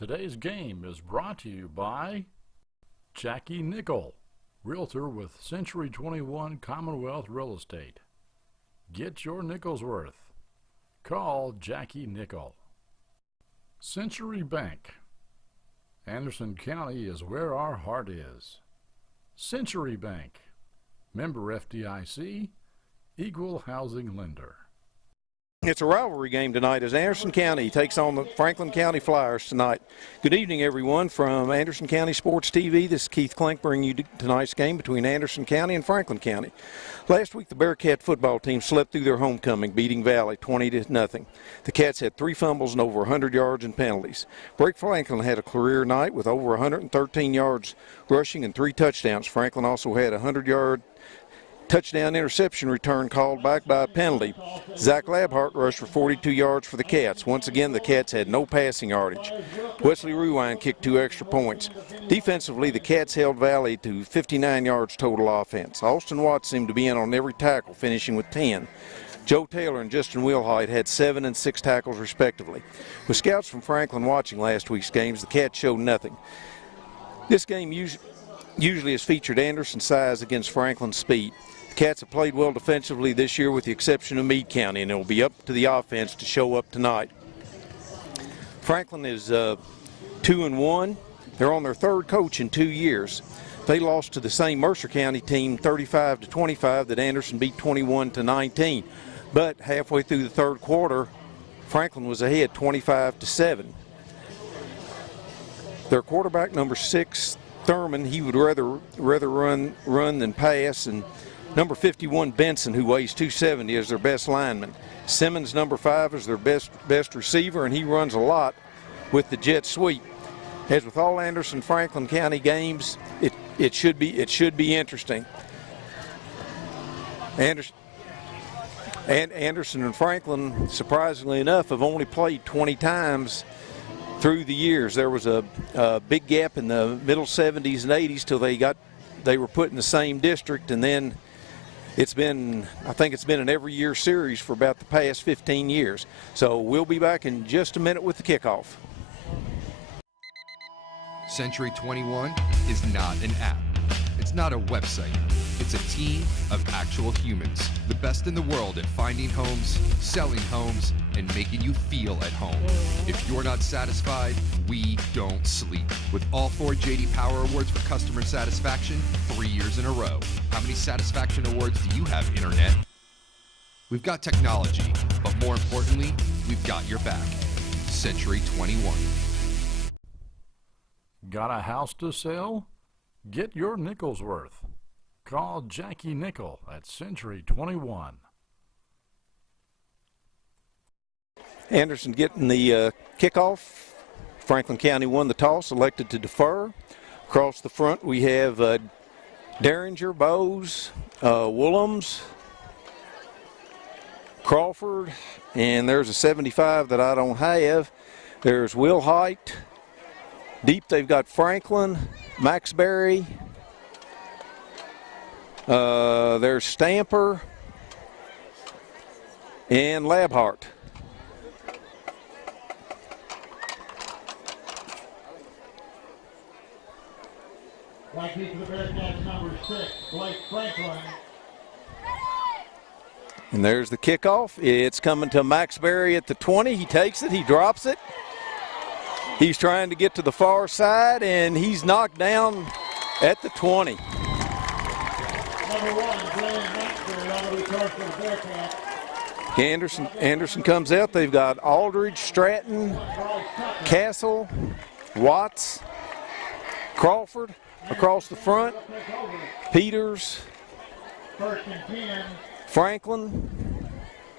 Today's game is brought to you by Jackie Nickel, Realtor with Century 21 Commonwealth Real Estate. Get your nickel's worth. Call Jackie Nickel. Century Bank. Anderson County is where our heart is. Century Bank. Member FDIC, Equal Housing Lender. It's a rivalry game tonight as Anderson County takes on the Franklin County Flyers tonight. Good evening, everyone, from Anderson County Sports TV. This is Keith Klink bringing you tonight's game between Anderson County and Franklin County. Last week, the Bearcat football team slept through their homecoming, beating Valley 20-0. The Cats had 3 fumbles and over 100 yards in penalties. Blake Franklin had a career night with over 113 yards rushing and 3 touchdowns. Franklin also had a 100-yard touchdown interception return called back by a penalty. Zach Labhart rushed for 42 yards for the Cats. Once again, the Cats had no passing yardage. Wesley Ruwine kicked 2 extra points. Defensively, the Cats held Valley to 59 yards total offense. Austin Watts seemed to be in on every tackle, finishing with 10. Joe Taylor and Justin Wilhite had 7 and 6 tackles respectively. With scouts from Franklin watching last week's games, the Cats showed nothing. This game usually has featured Anderson's size against Franklin's speed. The Cats have played well defensively this year with the exception of Meade County, and it will be up to the offense to show up tonight. Franklin is 2-1. They're on their 3rd coach in 2 years. They lost to the same Mercer County team 35-25 that Anderson beat 21-19. But halfway through the 3rd quarter, Franklin was ahead 25-7. Their quarterback, number 6, Thurman, he would rather run than pass, and number 51, Benson, who weighs 270, is their best lineman. Simmons, number 5, is their best receiver, and he runs a lot with the jet sweep. As with all Anderson Franklin County games, it should be interesting. Anderson and Franklin, surprisingly enough, have only played 20 times through the years. There was a big gap in the middle 70s and 80s till they were put in the same district, and then I think it's been an every year series for about the past 15 years. So we'll be back in just a minute with the kickoff. Century 21 is not an app. It's not a website. It's a team of actual humans, the best in the world at finding homes, selling homes, and making you feel at home. If you're not satisfied, we don't sleep. With all 4 J.D. Power Awards for customer satisfaction 3 years in a row. How many satisfaction awards do you have, Internet? We've got technology, but more importantly, we've got your back. Century 21. Got a house to sell? Get your nickel's worth. Call Jackie Nickel at Century 21. Anderson getting the kickoff. Franklin County won the toss, elected to defer. Across the front we have Derringer, Bowes, Woolhams, Crawford, and there's a 75 that I don't have. There's Wilhite. Deep they've got Franklin, Maxbury. There's Stamper and Labhart. Right to the Bearcats, number 6, Blake Franklin. And there's the kickoff. It's coming to Maxbury at the 20. He takes it, he drops it. He's trying to get to the far side, and he's knocked down at the 20. Number 1, Blaine Maxbury on the return for the Bearcats. Anderson comes out. They've got Aldridge, Stratton, Castle, Watts, Crawford across the front, Peters, First and 10 Franklin,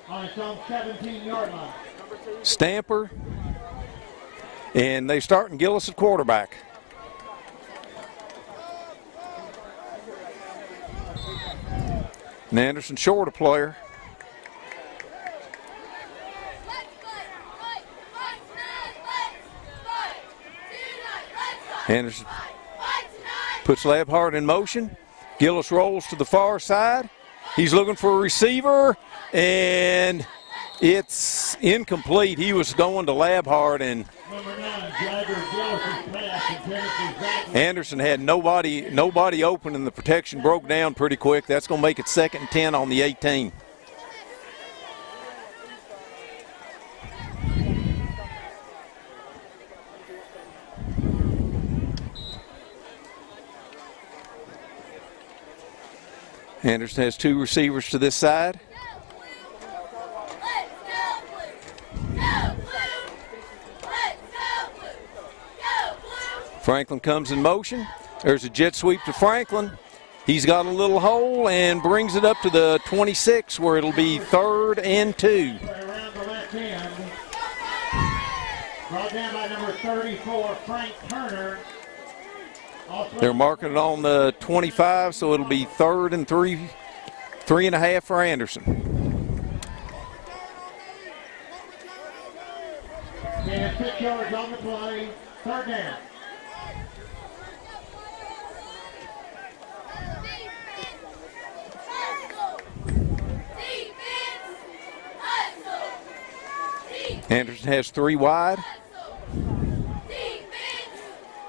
on its own 17-yard line. Stamper, and they starting Gillis at quarterback. And Anderson short a player. Anderson puts Labhart in motion. Gillis rolls to the far side. He's looking for a receiver, and it's incomplete. He was going to Labhart, and Anderson had nobody open, and the protection broke down pretty quick. That's going to make it 2nd and 10 on the 18. Anderson has 2 receivers to this side. Franklin comes in motion. There's a jet sweep to Franklin. He's got a little hole and brings it up to the 26 where it'll be 3rd and 2. Around the left end. Brought down by number 34, Frank Turner. They're marking it on the 25, so it'll be 3rd and 3.5 for Anderson. And 6 yards on the play, 3rd down. Anderson has 3 wide.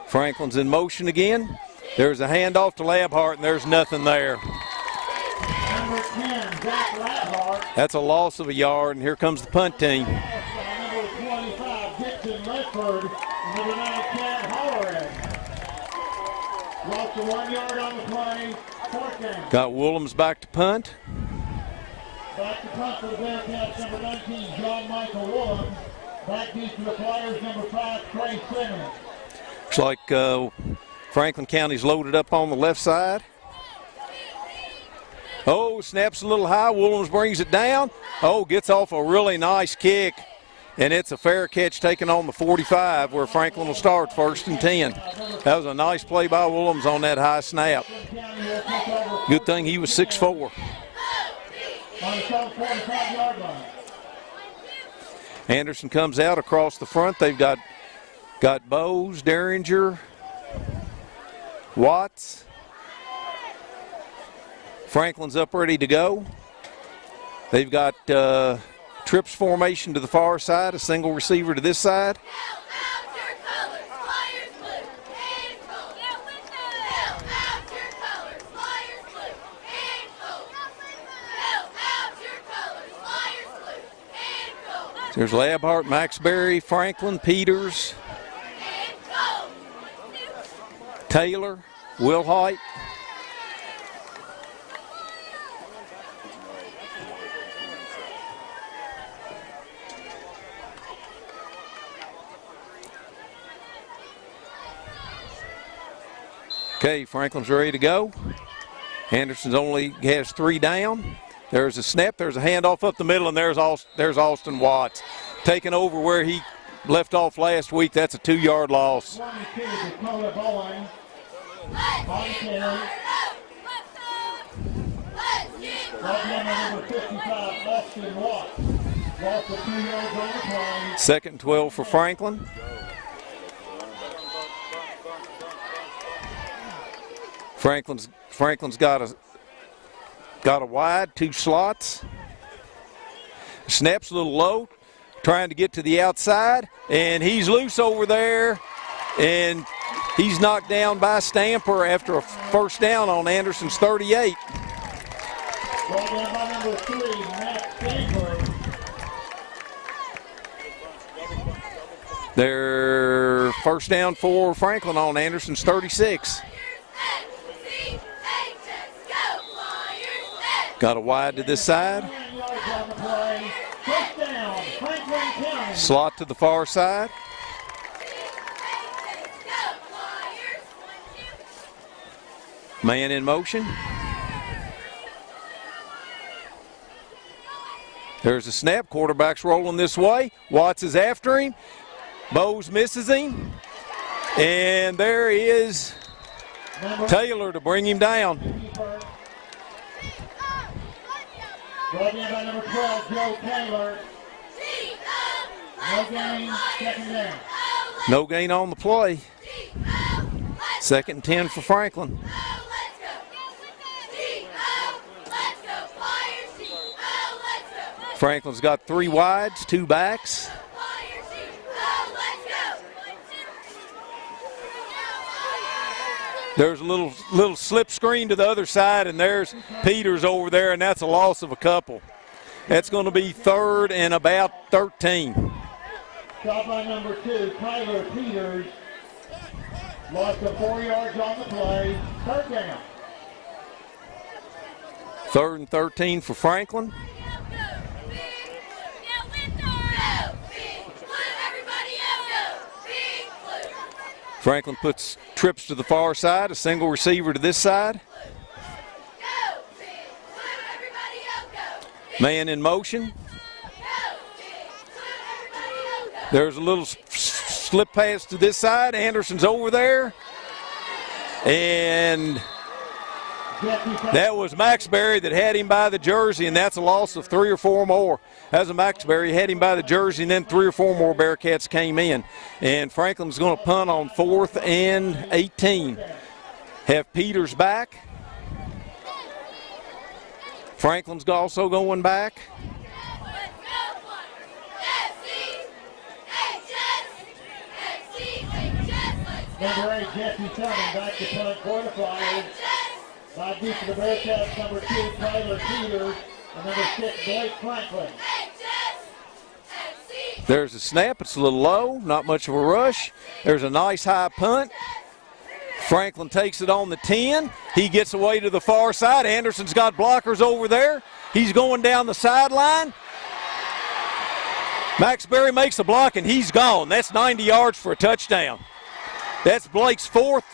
Franklin's in motion again. There's a handoff to Labhart, and there's nothing there. Number 10, Zach Labhart. That's a loss of a yard, and here comes the punt team. Number 25, Dixon Ledford. Number 9, Chad Holleran. Lost to 1 yard on the play, 4th down. Got Willems back to punt. Back to punt for the Bearcats, number 19, John Michael Willems. Back deep to the Flyers, number 5, Trey Simmons. Looks like Franklin County's loaded up on the left side. Oh, snaps a little high. Willems brings it down. Oh, gets off a really nice kick. And it's a fair catch taken on the 45 where Franklin will start 1st and 10. That was a nice play by Willems on that high snap. Good thing he was 6'4". On the 45-yard line. Anderson comes out across the front. They've got Bowes, Derringer, Watts. Franklin's up ready to go. They've got trips formation to the far side, a single receiver to this side. There's Labhart, Maxberry, Franklin, Peters, Taylor, Wilhite. Okay, Franklin's ready to go. Anderson's only has 3 down. There's a snap, there's a handoff up the middle, and there's Austin Watts. Taking over where he left off last week. That's a 2-yard loss. 22 to Dakota Bowen. On carry. Right now, number 55, Austin Watts. Lost for 2 yards on the play. 2nd and 12 for Franklin. Franklin's got a wide, 2 slots. Snaps a little low, trying to get to the outside, and he's loose over there, and he's knocked down by Stamper after a 1st down on Anderson's 38. Ball down by number 3, Matt Stamper. They're 1st down for Franklin on Anderson's 36. Got a wide to this side. Slot to the far side. Man in motion. There's a snap. Quarterback's rolling this way. Watts is after him. Bowes misses him. And there is Taylor to bring him down. Brought in by number 12, Joe Taylor. No gain, 2nd down. No gain on the play. 2nd and 10 for Franklin. Franklin's got 3 wides, 2 backs. There's a little slip screen to the other side, and there's Peters over there, and that's a loss of a couple. That's going to be 3rd and about 13. Shot by number 2, Tyler Peters. Lost of 4 yards on the play. 3rd down. 3rd and 13 for Franklin. Franklin trips to the far side, a single receiver to this side. Man in motion. There's a little slip pass to this side. Anderson's over there. And that was Maxberry that had him by the jersey, and that's a loss of 3 or 4 more. That was a Maxberry, had him by the jersey, and then 3 or 4 more Bearcats came in. And Franklin's going to punt on 4th and 18. Have Peters back. Franklin's also going back. Number 8, Jesse Tubman, back to punt for the Flyers. By deep to the Bearcats, number 2, Tyler Peters, and number 6, Blake Franklin. There's a snap. It's a little low, not much of a rush. There's a nice high punt. Franklin takes it on the 10. He gets away to the far side. Anderson's got blockers over there. He's going down the sideline. Maxberry makes a block, and he's gone. That's 90 yards for a touchdown. That's Blake's 4th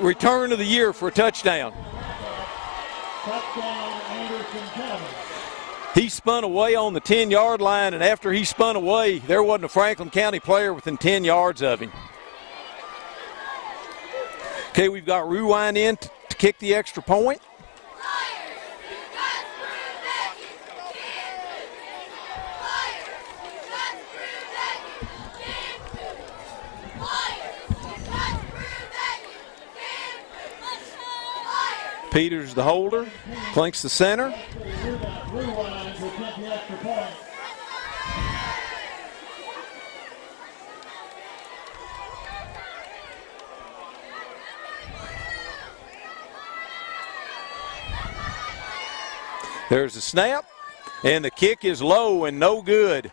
return of the year for a touchdown. Touchdown, Anderson County. He spun away on the 10-yard line, and after he spun away, there wasn't a Franklin County player within 10 yards of him. Okay, we've got Rewind in to kick the extra point. Peters the holder, flanks the center. Rewind to attempt the extra point. There's the snap, and the kick is low and no good.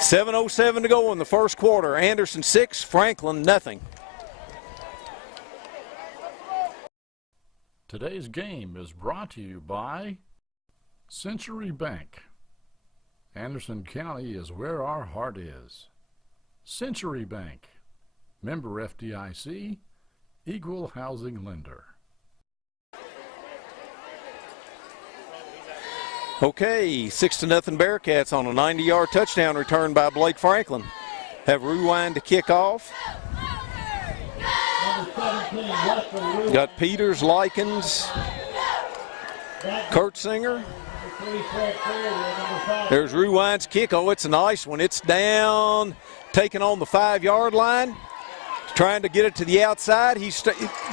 7:07 to go in the first quarter. Anderson 6, Franklin nothing. Today's game is brought to you by Century Bank. Anderson County is where our heart is. Century Bank, member FDIC, equal housing lender. Okay, 6-0 Bearcats on a 90-yard touchdown return by Blake Franklin. Have Rewind to kick off. Got Peters, Likens, Kurtzinger. There's Rewind's kick. Oh, it's a nice one. It's down, taken on the 5-yard line. Trying to get it to the outside. He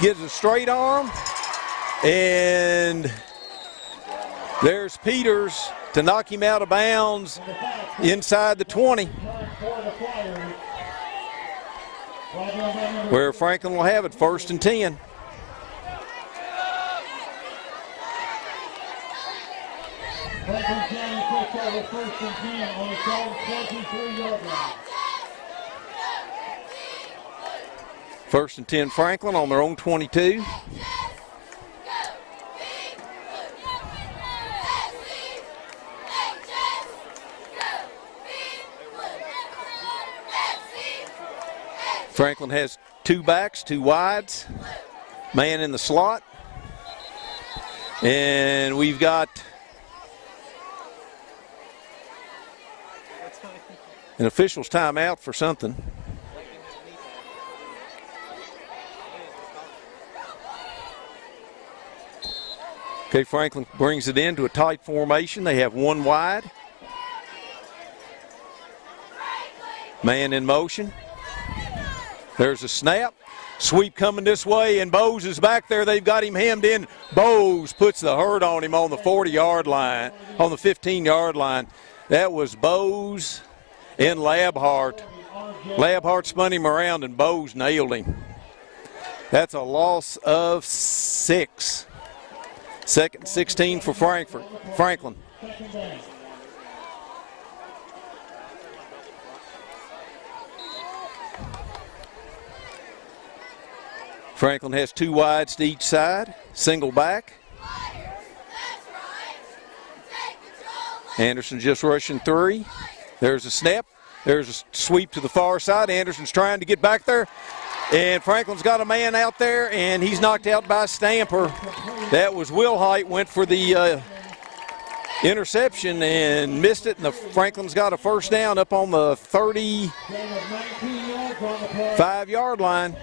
gives a straight arm. And there's Peters to knock him out of bounds inside the 20. Where Franklin will have it, 1st and 10. Franklin County takes over 1st and 10 on its own 23-yard line. 1st and 10 Franklin on their own 22. Franklin has 2 backs, 2 wides, man in the slot. And we've got an official's timeout for something. Okay, Franklin brings it into a tight formation. They have 1 wide. Man in motion. There's a snap. Sweep coming this way, and Bose is back there. They've got him hemmed in. Bose puts the hurt on him on the 40-yard line, on the 15-yard line. That was Bose and Labhart. Labhart spun him around, and Bose nailed him. That's a loss of 6. Second and 16 for Franklin. Second down. Franklin has 2 wides to each side, single back. Anderson just rushing 3. There's a snap. There's a sweep to the far side. Anderson's trying to get back there. And Franklin's got a man out there, and he's knocked out by Stamper. That was Wilhite, went for the interception and missed it. And Franklin's got a first down up on the 35-yard line.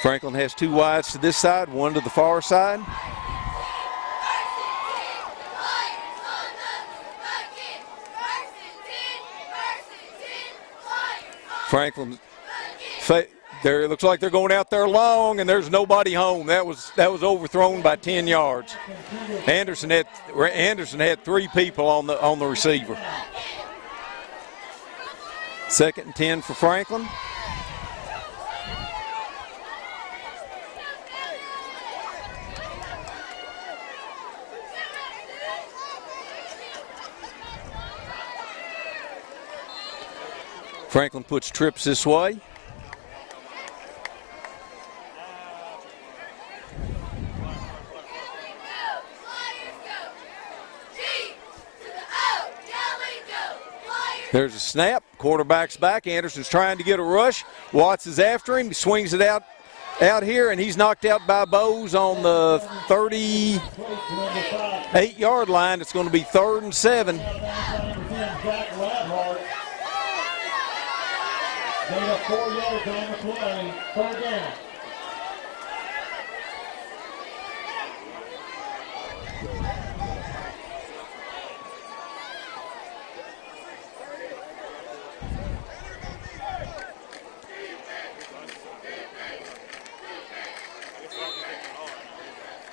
Franklin has 2 wides to this side, 1 to the far side. Franklin, there, it looks like they're going out there long, and there's nobody home. That was overthrown by 10 yards. Anderson had 3 people on the receiver. Second and 10 for Franklin. Franklin puts trips this way. There's a snap. Quarterback's back. Anderson's trying to get a rush. Watts is after him. He swings it out here, and he's knocked out by Bowes on the 38-yard line. It's going to be 3rd and 7. Gain of 4 yards on the play. 3rd down.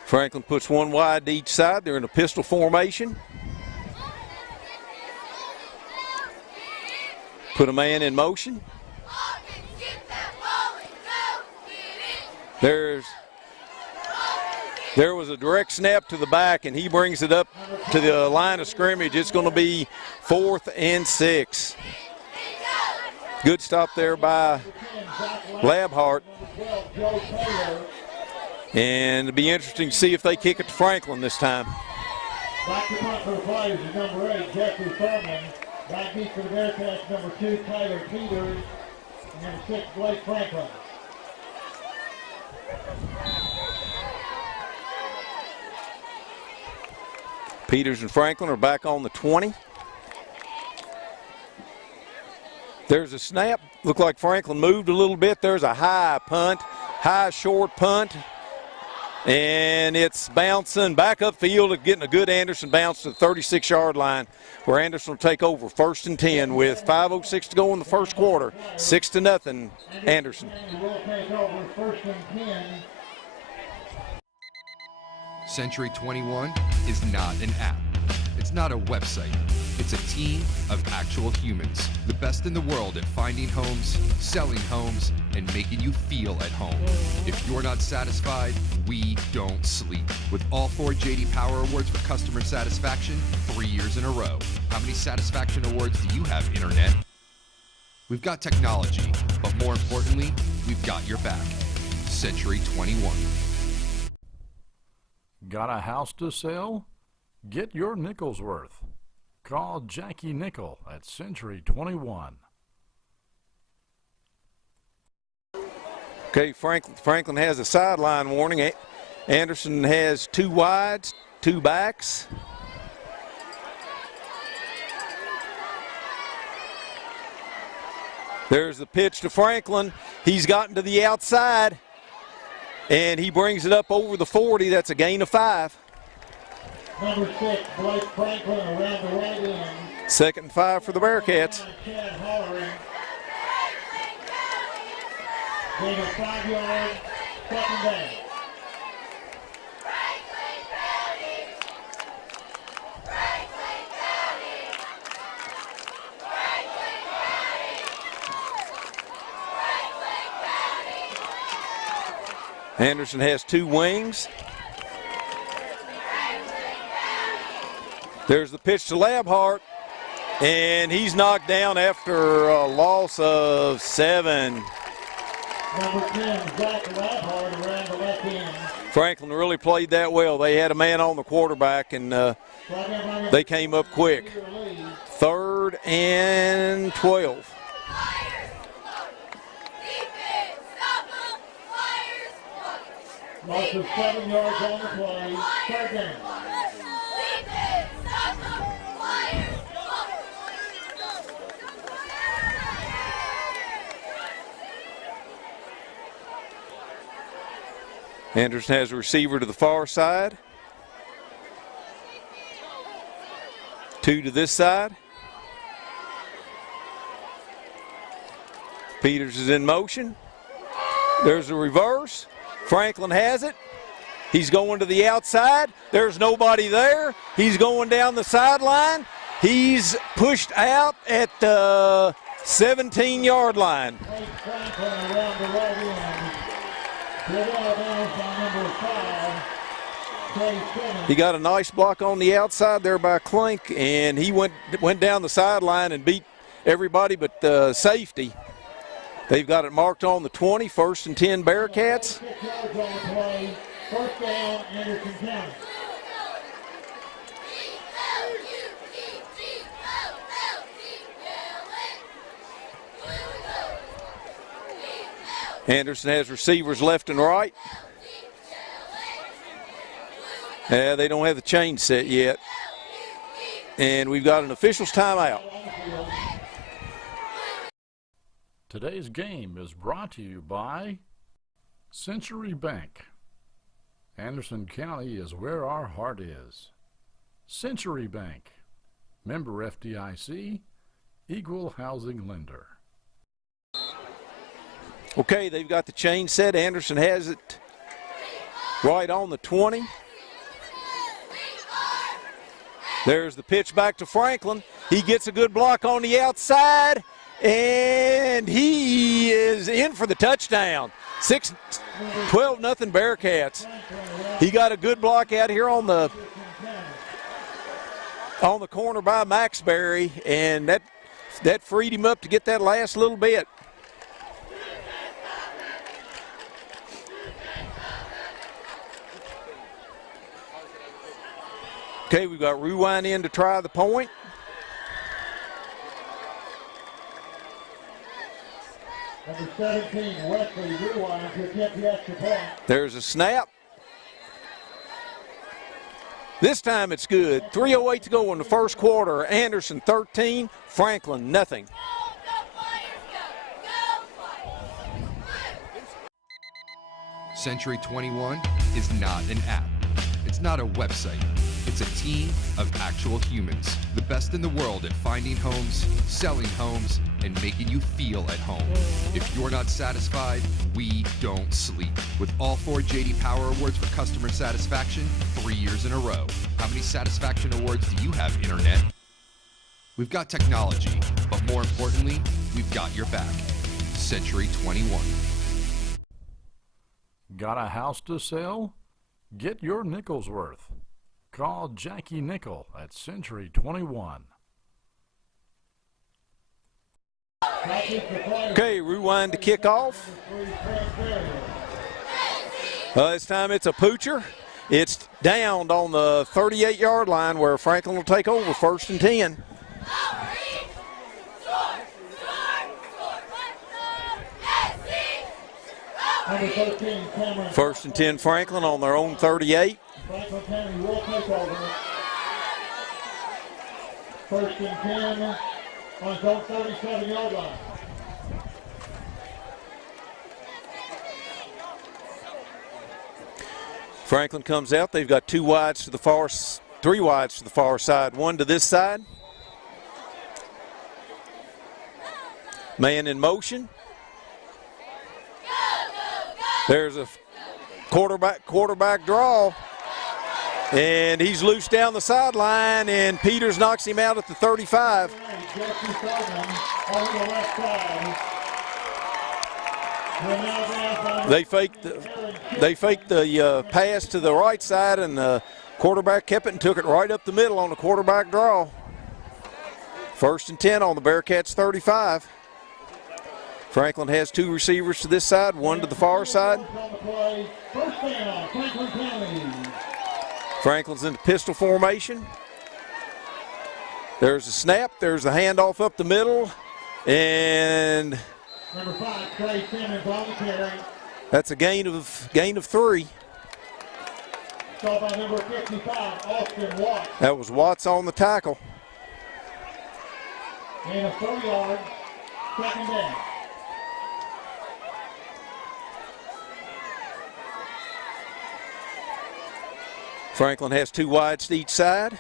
Franklin puts 1 wide to each side. They're in a pistol formation. Put a man in motion. There was a direct snap to the back, and he brings it up to the line of scrimmage. It's going to be 4th and 6. Good stop there by Labhart. And it'll be interesting to see if they kick it to Franklin this time. Back to punt for the Flyers is number 8, Jeffrey Thurman. Back deep for the Bearcats, number 2, Tyler Peters. And number 6, Blake Franklin. Peters and Franklin are back on the 20. There's a snap. Looked like Franklin moved a little bit. There's a high short punt. And it's bouncing back upfield, getting a good Anderson bounce to the 36-yard line, where Anderson will take over 1st and 10 with 5:06 to go in the first quarter. 6-0, Anderson. Will take over 1st and 10. Century 21 is not an app. It's not a website. It's a team of actual humans. The best in the world at finding homes, selling homes, and making you feel at home. If you're not satisfied, we don't sleep. With all 4 J.D. Power Awards for customer satisfaction, 3 years in a row. How many satisfaction awards do you have, Internet? We've got technology, but more importantly, we've got your back. Century 21. Got a house to sell? Get your nickel's worth. Call Jackie Nickel at Century 21. Okay, Franklin has a sideline warning. Anderson has 2 wides, 2 backs. There's the pitch to Franklin. He's gotten to the outside, and he brings it up over the 40. That's a gain of 5. Number 6, Blake Franklin around the right end. 2nd and 5 for the Bearcats. Chad Hollering. Gain of 5 yards, 2nd down. Anderson has two wings. There's the pitch to Labhart, and he's knocked down after a loss of 7. Number 10, Zach Labhart around the left end. Franklin really played that well. They had a man on the quarterback, and they came up quick. 3rd and 12. Loss of 7 yards on the play. 3rd down. Anderson has a receiver to the far side. 2 to this side. Peters is in motion. There's a reverse. Franklin has it. He's going to the outside. There's nobody there. He's going down the sideline. He's pushed out at the 17-yard line. Franklin around the right end. He got a nice block on the outside there by Klink, and he went down the sideline and beat everybody but the safety. They've got it marked on the 20, 1st and 10 Bearcats. 6 yards on the play. 1st down, Anderson County. Anderson has receivers left and right. They don't have the chain set yet. And we've got an official's timeout. Today's game is brought to you by Century Bank. Anderson County is where our heart is. Century Bank, member FDIC, equal housing lender. Okay, they've got the chain set. Anderson has it right on the 20. There's the pitch back to Franklin. He gets a good block on the outside, and he is in for the touchdown. 12-0 Bearcats. He got a good block out here on the corner by Maxberry, and that freed him up to get that last little bit. Okay, we've got rewind in to try the point. Number 17, Wesley rewind to attempt the extra point. There's a snap. This time it's good. 3:08 to go in the first quarter. Anderson 13, Franklin nothing. Century 21 is not an app. It's not a website. It's a team of actual humans. The best in the world at finding homes, selling homes, and making you feel at home. If you're not satisfied, we don't sleep. With all 4 J.D. Power Awards for customer satisfaction, 3 years in a row. How many satisfaction awards do you have, Internet? We've got technology, but more importantly, we've got your back. Century 21. Got a house to sell? Get your nickel's worth. Call Jackie Nickel at Century 21. Okay, rewind to kick off. This time it's a poocher. It's downed on the 38-yard line where Franklin will take over 1st and 10. Number 13, Cameron. 1st and 10 Franklin on their own 38. Franklin County will take over. 1st and 10 on his own 37-yard line. Franklin comes out. They've got 3 wides to the far side, 1 to this side. Man in motion. There's a quarterback draw, and he's loose down the sideline, and Peters knocks him out at the 35. They faked the pass to the right side, and the quarterback kept it and took it right up the middle on the quarterback draw. 1st and 10 on the Bearcats 35. Franklin has 2 receivers to this side, 1 to the far side. Franklin's in the pistol formation. There's a snap, there's a handoff up the middle, and Number 5, Trey Simmons on the carry. That's a gain of 3. Called by number 55, Austin Watts. That was Watts on the tackle. And a 4-yard, 2nd down. Franklin has 2 wides to each side.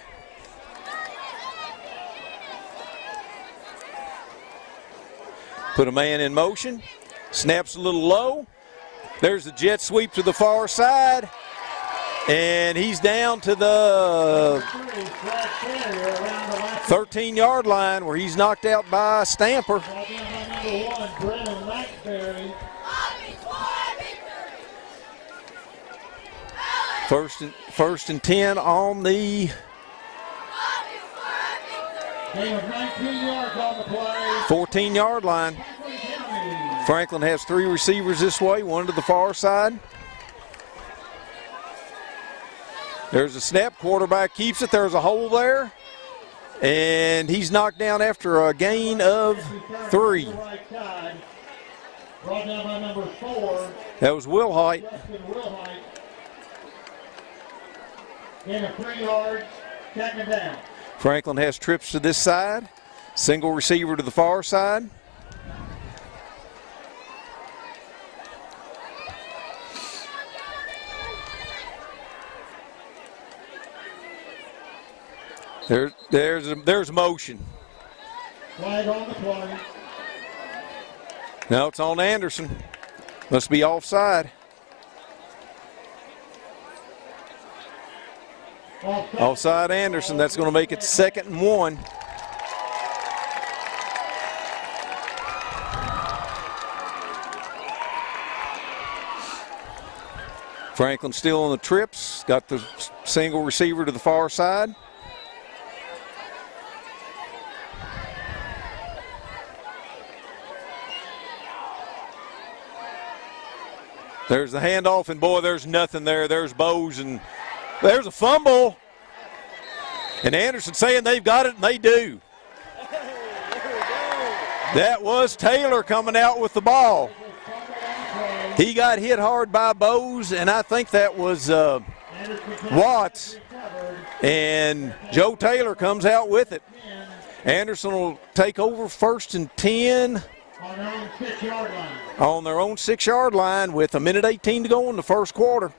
Put a man in motion. Snaps a little low. There's the jet sweep to the far side. And he's down to the 13-yard line where he's knocked out by Stamper. First and 10 on the 14-yard line. Franklin has 3 receivers this way, 1 to the far side. There's a snap, quarterback keeps it, there's a hole there. And he's knocked down after a gain of 3. That was Wilhite. And a 3-yard, 2nd down. Franklin has trips to this side. Single receiver to the far side. There's motion. Flag on the play. Now it's on Anderson. Must be offside. Offside Anderson. That's going to make it 2nd and 1. Franklin still on the trips. Got the single receiver to the far side. There's the handoff, and boy, there's nothing there. There's Bowes, and there's a fumble. And Anderson saying they've got it, and they do. That was Taylor coming out with the ball. He got hit hard by Bowes, and I think that was Watts. And Joe Taylor comes out with it. Anderson will take over 1st and 10. On their own 6-yard line with 1:18 to go in the first quarter.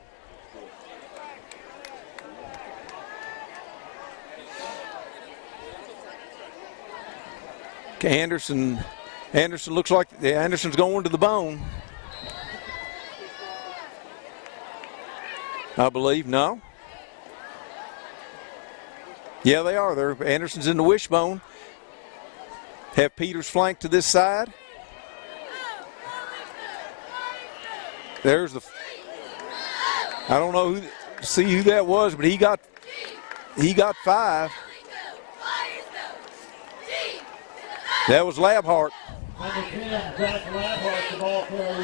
Okay, Anderson looks like Anderson's going to the bone. I believe, no. Yeah, they are. Anderson's in the wishbone. Have Peters flanked to this side. There's the, I don't know who that was, but he got 5. That was Labhart.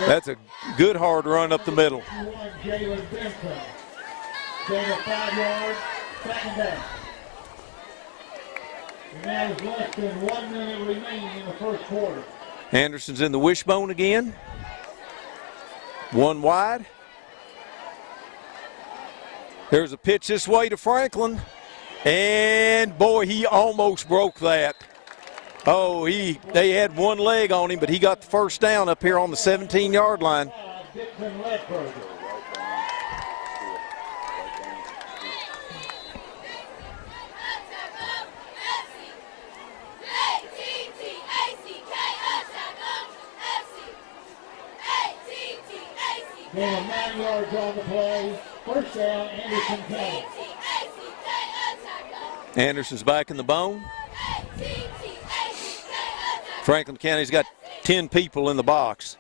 That's a good hard run up the middle. 5 yards, 2nd down. And now is less than 1 minute remaining in the first quarter. Anderson's in the wishbone again. 1 wide. There's a pitch this way to Franklin. And boy, he almost broke that. Oh, they had 1 leg on him, but he got the first down up here on the 17-yard line. They have 9 yards on the play. First down, Anderson County. Anderson's back in the bone. Franklin County's got 10 people in the box.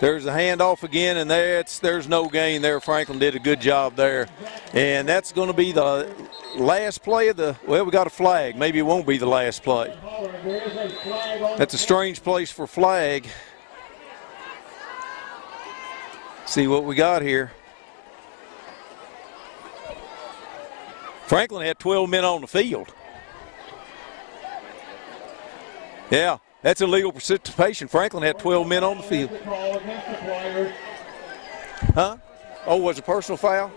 There's a handoff again, and there's no gain there. Franklin did a good job there. And that's going to be the last play of the, well, we got a flag. Maybe it won't be the last play. That's a strange place for flag. See what we got here. Franklin had 12 men on the field. Yeah. That's illegal participation. Franklin had 12 men on the field. Huh? Oh, was it a personal foul?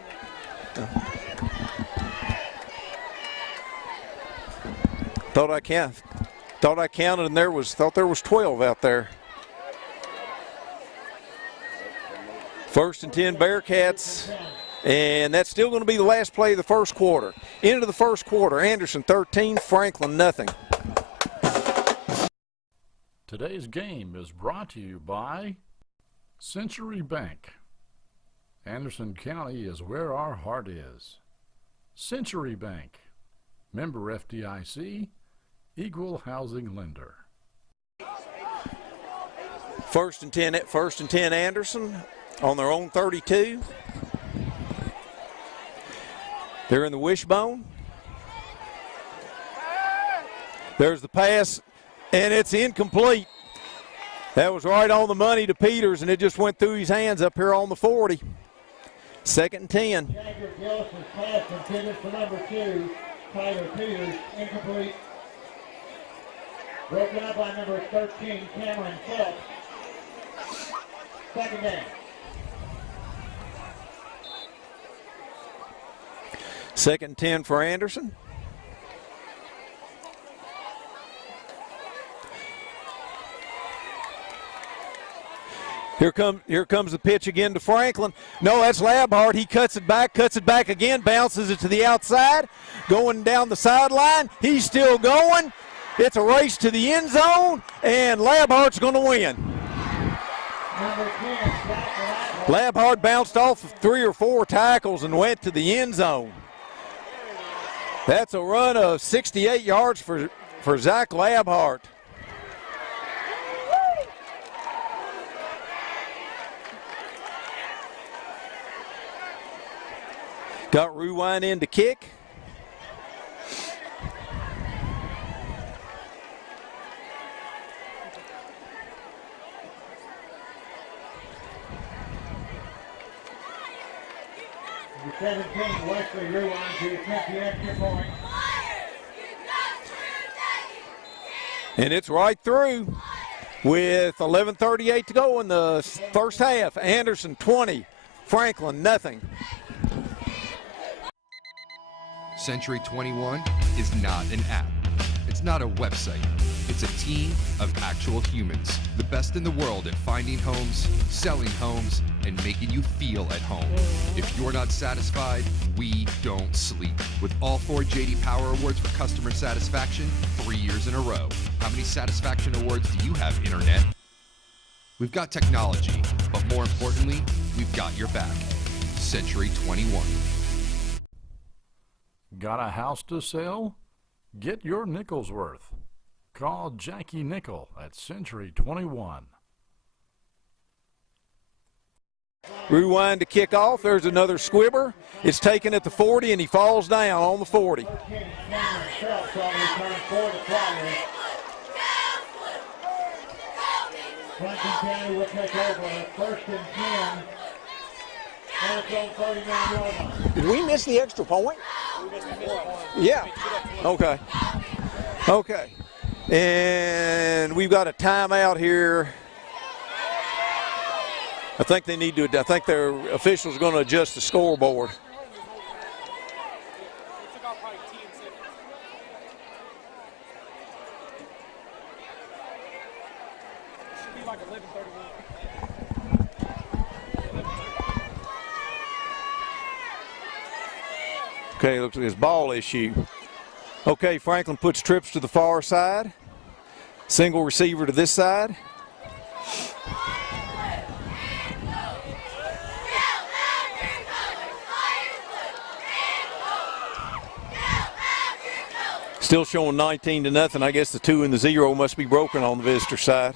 Thought I counted, and thought there was 12 out there. 1st and 10 Bearcats, and that's still going to be the last play of the first quarter. Into the first quarter, Anderson 13, Franklin nothing. Today's game is brought to you by Century Bank. Anderson County is where our heart is. Century Bank, member FDIC, equal housing lender. 1st and 10 Anderson on their own 32. They're in the wishbone. There's the pass. And it's incomplete. That was right on the money to Peters, and it just went through his hands up here on the 40. 2nd and 10. Jagger Gillis' pass intended for number 2, Tyler Peters, incomplete. Broken up by number 13, Cameron Phelps. 2nd down. 2nd and 10 for Anderson. Here comes the pitch again to Franklin. No, that's Labhart. He cuts it back again, bounces it to the outside, going down the sideline. He's still going. It's a race to the end zone, and Labhart's going to win. Labhart bounced off of 3 or 4 tackles and went to the end zone. That's a run of 68 yards for Zach Labhart. Got Rewind in to kick. Number 17, Wesley Rewind to attempt the extra point. And it's right through with 11:38 to go in the first half. Anderson 20, Franklin nothing. Century 21 is not an app. It's not a website. It's a team of actual humans. The best in the world at finding homes, selling homes, and making you feel at home. If you're not satisfied, we don't sleep. With all 4 J.D. Power Awards for customer satisfaction, 3 years in a row. How many satisfaction awards do you have, Internet? We've got technology, but more importantly, we've got your back. Century 21. Got a house to sell? Get your nickel's worth. Call Jackie Nickel at Century 21. Rewind to kick off. There's another squibber. It's taken at the 40, and he falls down on the 40. Franklin County will take over 1st and 10. Did we miss the extra point? Yeah. Okay. Okay. And we've got a timeout here. I think their officials are going to adjust the scoreboard. Okay, looks like it's ball issue. Okay, Franklin puts trips to the far side. Single receiver to this side. Still showing 19-0. I guess the 2 and the 0 must be broken on the visitor side.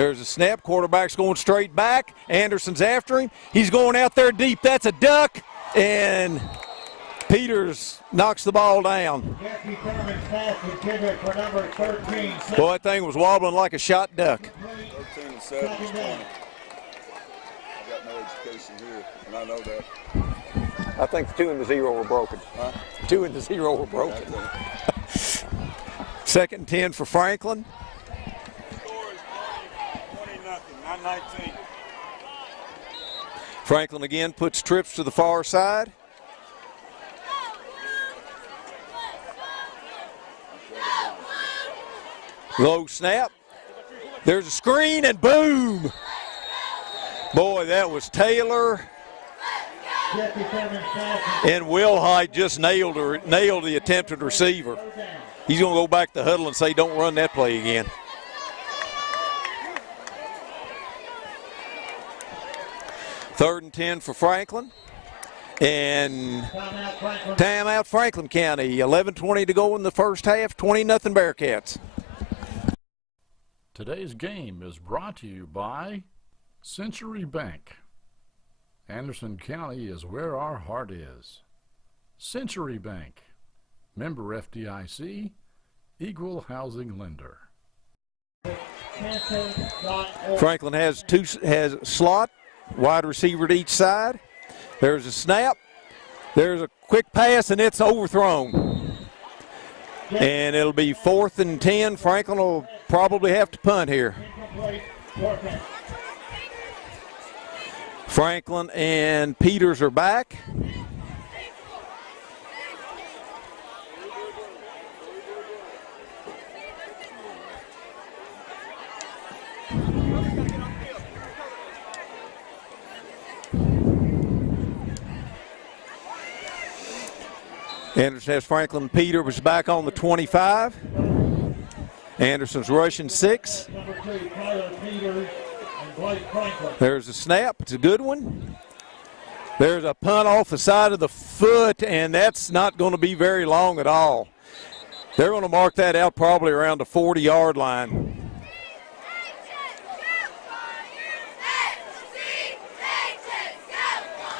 There's a snap. Quarterback's going straight back. Anderson's after him. He's going out there deep. That's a duck. And Peters knocks the ball down. Boy, that thing was wobbling like a shot duck. 13-7 is 20. I got no education here, and I know that. I think the 2 and the 0 were broken. Huh? 2 and the 0 were broken. 2nd and 10 for Franklin. Score is 20-0, not 19. Franklin again puts trips to the far side. Low snap. There's a screen and boom. Boy, that was Taylor. And Wilhite just nailed the attempted receiver. He's going to go back to the huddle and say, don't run that play again. Third and 10 for Franklin. And timeout Franklin County. 11:20 to go in the first half. 20-0 Bearcats. Today's game is brought to you by Century Bank. Anderson County is where our heart is. Century Bank, member FDIC, equal housing lender. Franklin has slot, wide receiver to each side. There's a snap. There's a quick pass, and it's overthrown. And it'll be 4th and 10. Franklin will probably have to punt here. Franklin and Peters are back. Anderson has Franklin. Peter was back on the 25. Anderson's rushing 6. There's a snap. It's a good one. There's a punt off the side of the foot, and that's not going to be very long at all. They're going to mark that out probably around the 40-yard line.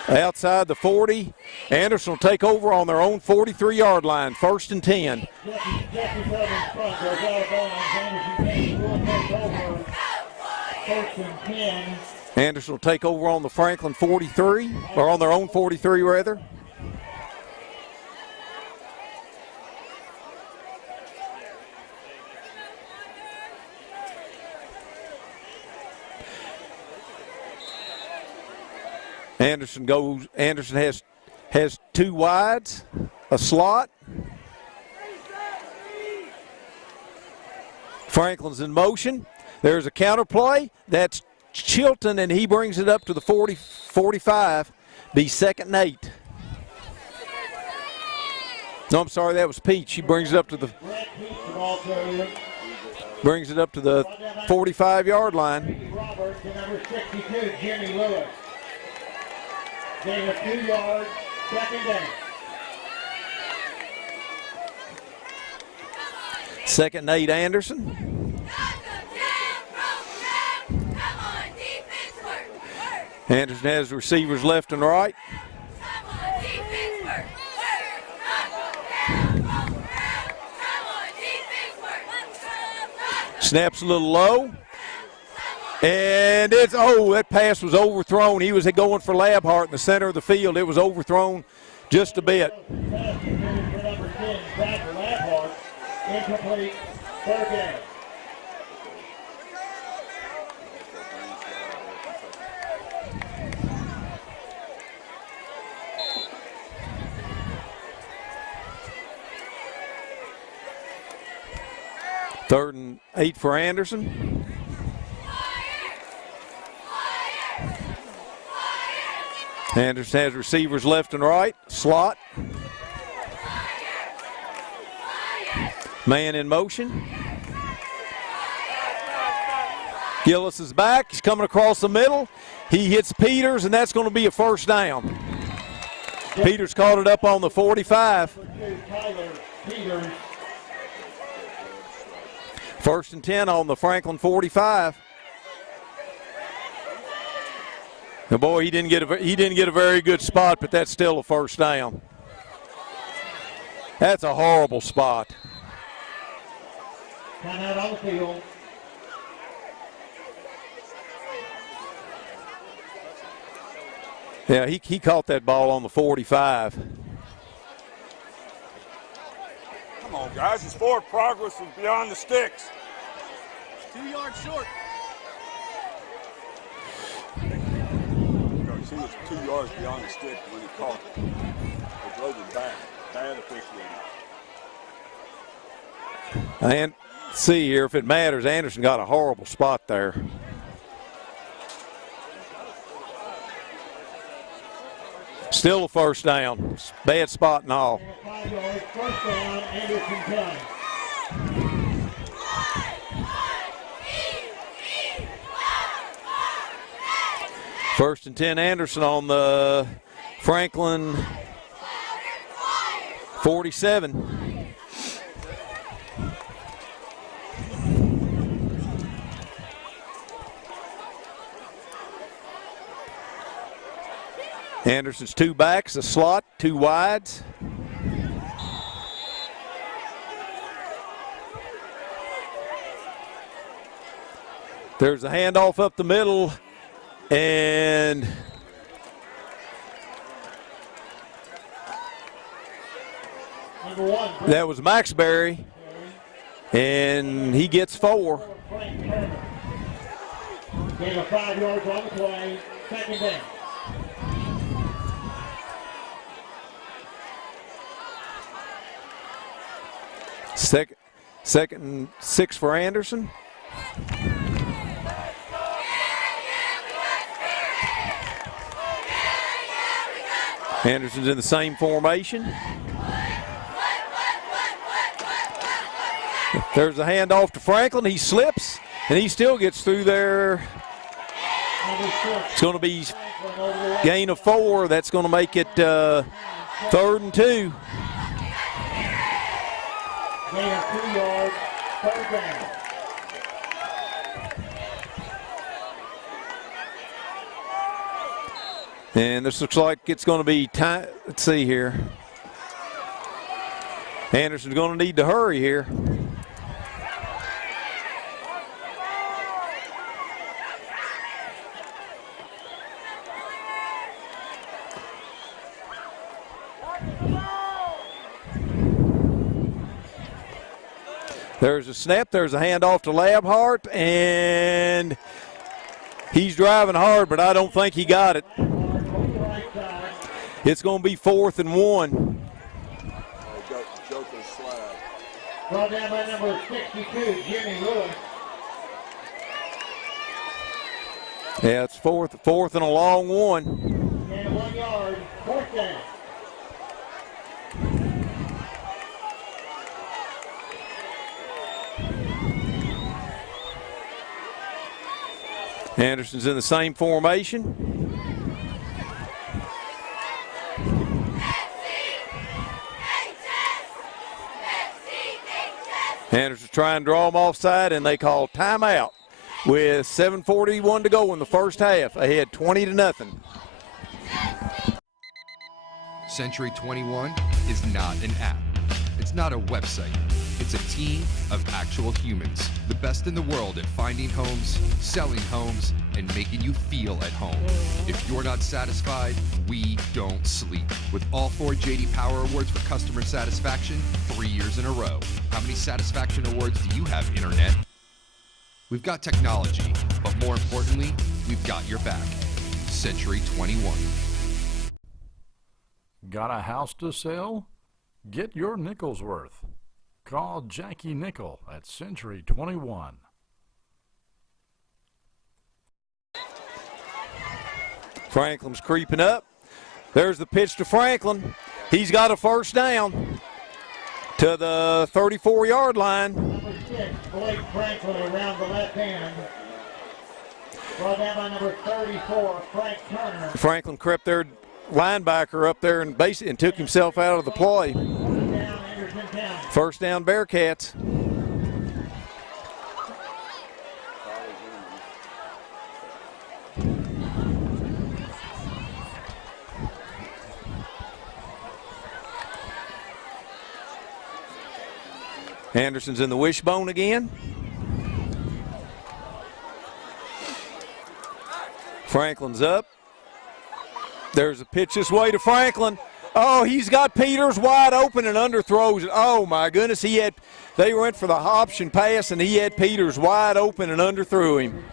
Outside the 40, Anderson will take over on their own 43-yard line, 1st and 10. Anderson will take over on the Franklin 43, or on their own 43 rather. Anderson has 2 wides, a slot. Franklin's in motion. There's a counter play. That's Chilton, and he brings it up to the 45. Be 2nd and 8. No, I'm sorry, that was Peach. He brings it up to the 45-yard line. Roberts to number 62, Jimmy Lewis. Gain of 2 yards, 2nd down. 2nd and 8, Anderson. Anderson has receivers left and right. Snaps a little low. And that pass was overthrown. He was going for Labhart in the center of the field. It was overthrown just a bit. Incomplete, 3rd down. Third and 8 for Anderson. Anderson has receivers left and right. Slot. Man in motion. Gillis is back. He's coming across the middle. He hits Peters, and that's going to be a 1st down. Peters caught it up on the 45. 1st and 10 on the Franklin 45. Now, boy, he didn't get a very good spot, but that's still a first down. That's a horrible spot. Timeout on the field. Yeah, he caught that ball on the 45. Come on, guys. His forward progress was beyond the sticks. 2 yards short. He was 2 yards beyond the stick when he caught it. They drove him back. Bad officiating. And see here, if it matters, Anderson got a horrible spot there. Still a first down. Bad spot and all. 5 yards, first down, Anderson County. First and 10, Anderson on the Franklin 47. Anderson's 2 backs, a slot, 2 wides. There's a handoff up the middle, and Number 1, that was Maxberry, and he gets 4. Frank Turner. Gain of 5 yards on the play, second down. Second and 6 for Anderson. Anderson's in the same formation. There's a handoff to Franklin. He slips, and he still gets through there. It's going to be gain of 4. That's going to make it 3rd and 2. Gain of 2 yards, third down. And this looks like it's going to be time. Let's see here. Anderson's going to need to hurry here. There's a snap. There's a handoff to Labhart, and he's driving hard, but I don't think he got it. It's going to be 4th and 1. Joker's slide. Brought down by number 62, Jimmy Lewis. Yeah, it's fourth and a long 1. Gain of 1 yard, fourth down. Anderson's in the same formation. Anderson's trying to draw him offside, and they call timeout with 7:41 to go in the first half. Ahead 20-0. Century 21 is not an app. It's not a website. It's a team of actual humans. The best in the world at finding homes, selling homes, and making you feel at home. If you're not satisfied, we don't sleep. With all 4 J.D. Power Awards for customer satisfaction 3 years in a row. How many satisfaction awards do you have, Internet? We've got technology, but more importantly, we've got your back. Century 21. Got a house to sell? Get your nickel's worth. Call Jackie Nickel at Century 21. Franklin's creeping up. There's the pitch to Franklin. He's got a first down to the 34-yard line. Number 6, Blake Franklin around the left hand. Brought down by number 34, Frank Turner. Franklin crept their linebacker up there and basically took himself out of the play. First down, Bearcats. Anderson's in the wishbone again. Franklin's up. There's a pitch this way to Franklin. Oh, he's got Peters wide open and underthrows it. Oh, my goodness. They went for the option pass, and he had Peters wide open and underthrew him.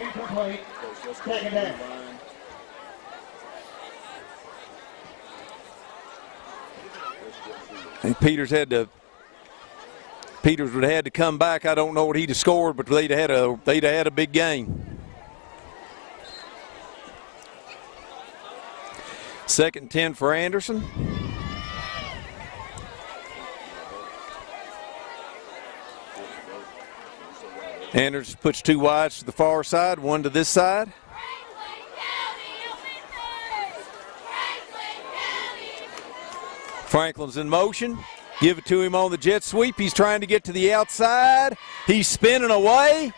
Incomplete. Second down. And Peters would have had to come back. I don't know what he'd have scored, but they'd have had a big game. Second 10 for Anderson. Anderson puts two wides to the far side, one to this side. Franklin's in motion. Give it to him on the jet sweep. He's trying to get to the outside. He's spinning away.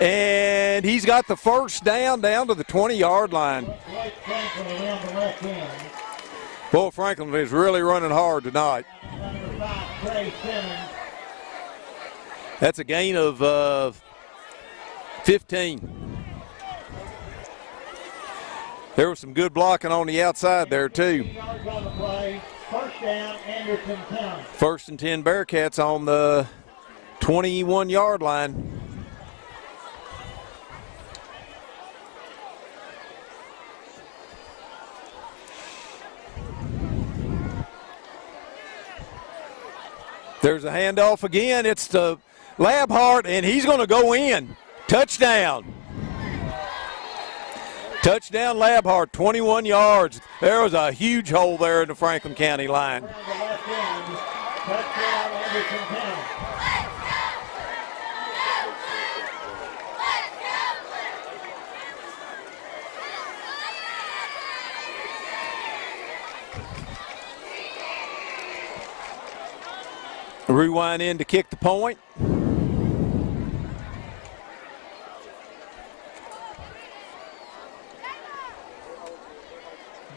And he's got the first down to the 20-yard line. Boy, Franklin is really running hard tonight. That's a gain of 15. There was some good blocking on the outside there, too. First down, Anderson County. First and 10 Bearcats on the 21-yard line. There's a handoff again. It's to Labhart, and he's going to go in. Touchdown. Touchdown Labhart, 21 yards. There was a huge hole there in the Franklin County line. Touchdown, Anderson County. Rewind in to kick the point.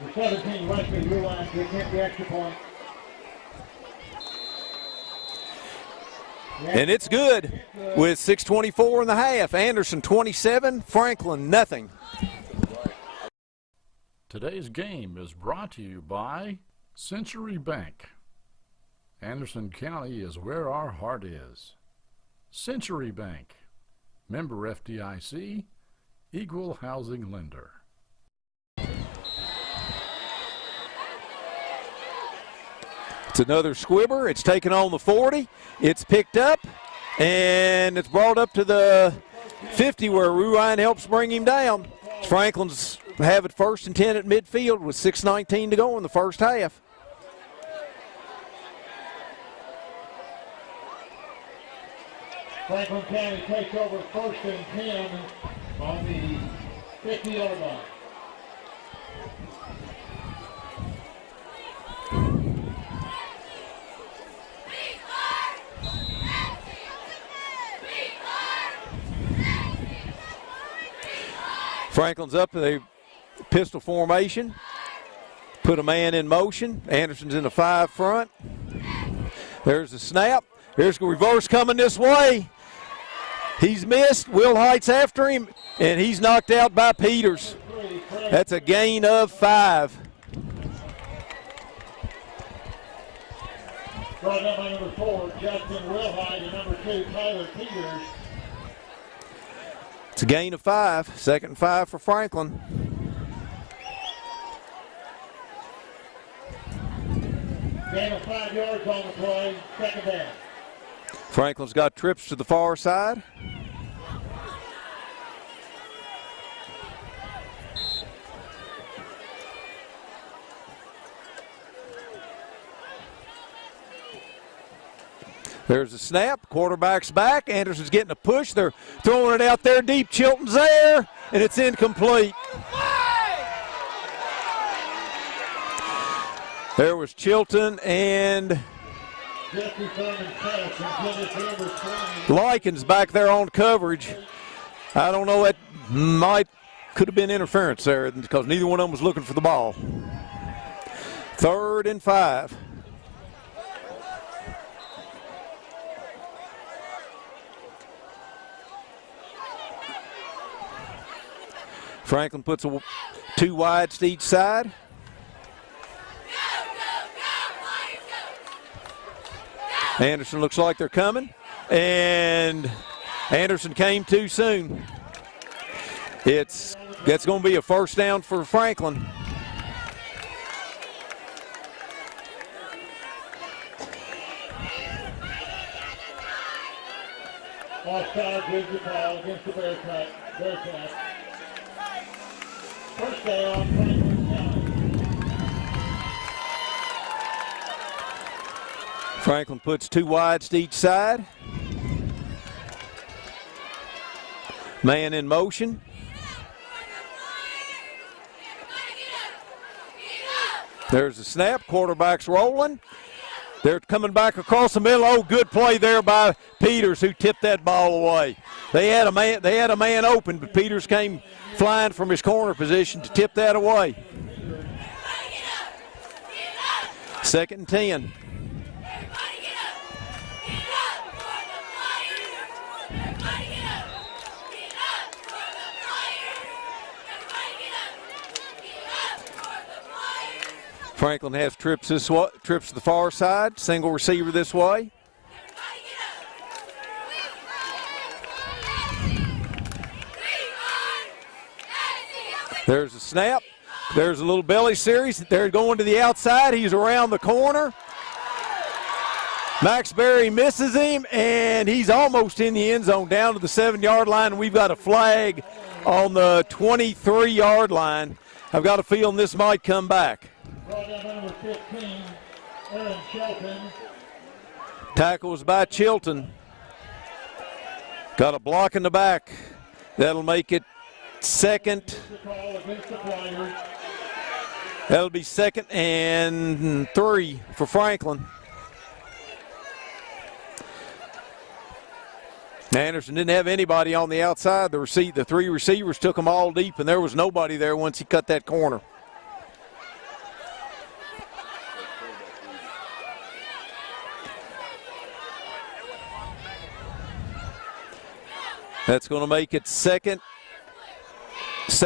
The 17 likely rewind to attempt the extra point. And it's good with 6:24 in the half. Anderson 27, Franklin nothing. Today's game is brought to you by Century Bank. Anderson County is where our heart is. Century Bank, member FDIC, equal housing lender. It's another squibber. It's taken on the 40. It's picked up, and it's brought up to the 50 where Ruine helps bring him down. Franklin's have it first and 10 at midfield with 6:19 to go in the first half. Franklin County takes over first and 10 on the 50-yard line. Franklin's up in a pistol formation. Put a man in motion. Anderson's in the 5 front. There's the snap. Here's the reverse coming this way. He's missed. Will Height's after him, and he's knocked out by Peters. That's a gain of 5. Brought up by number 4, Justin Wilhite, and number 2, Tyler Peters. It's a gain of 5. Second and 5 for Franklin. Gain of 5 yards on the play, second down. Franklin's got trips to the far side. There's a snap. Quarterback's back. Anderson's getting a push. They're throwing it out there deep. Chilton's there, and it's incomplete. There was Chilton and Likens back there on coverage. I don't know, that could have been interference there because neither one of them was looking for the ball. 3rd and 5. Franklin puts 2 wides to each side. Anderson looks like they're coming, and Anderson came too soon. That's going to be a first down for Franklin. Offside, gives the ball against the Bearcats. First down, Franklin County. Franklin puts 2 wides to each side. Man in motion. There's a snap. Quarterback's rolling. They're coming back across the middle. Oh, good play there by Peters, who tipped that ball away. They had a man open, but Peters came flying from his corner position to tip that away. 2nd and 10. Franklin has trips to the far side, single receiver this way. There's a snap. There's a little belly series. They're going to the outside. He's around the corner. Max Berry misses him, and he's almost in the end zone down to the 7-yard line. We've got a flag on the 23-yard line. I've got a feeling this might come back. Number 15, Aaron Chilton. Tackles by Chilton. Got a block in the back. That'll make it 2nd. That'll be 2nd and 3 for Franklin. Anderson didn't have anybody on the outside. The 3 receivers took them all deep, and there was nobody there once he cut that corner. That's going to make it 2nd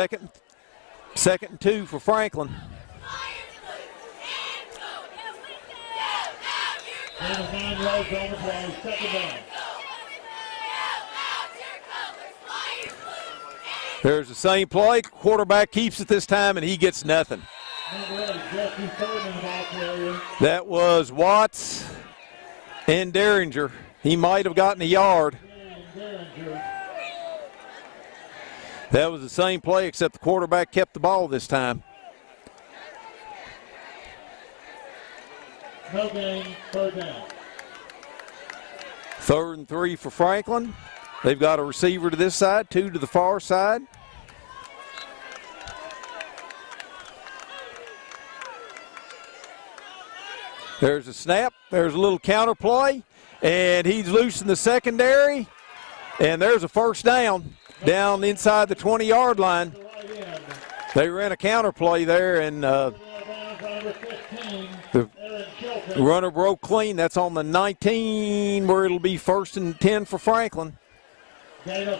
and 2 for Franklin. There's the same play. Quarterback keeps it this time, and he gets nothing. That was Watts and Derringer. He might have gotten a yard. That was the same play, except the quarterback kept the ball this time. No gain, 3rd down. 3rd and 3 for Franklin. They've got a receiver to this side, 2 to the far side. There's a snap. There's a little counter play, and he's loose in the secondary, and there's a first down inside the 20-yard line. They ran a counter play there, and the runner broke clean. That's on the 19, where it'll be 1st and 10 for Franklin. That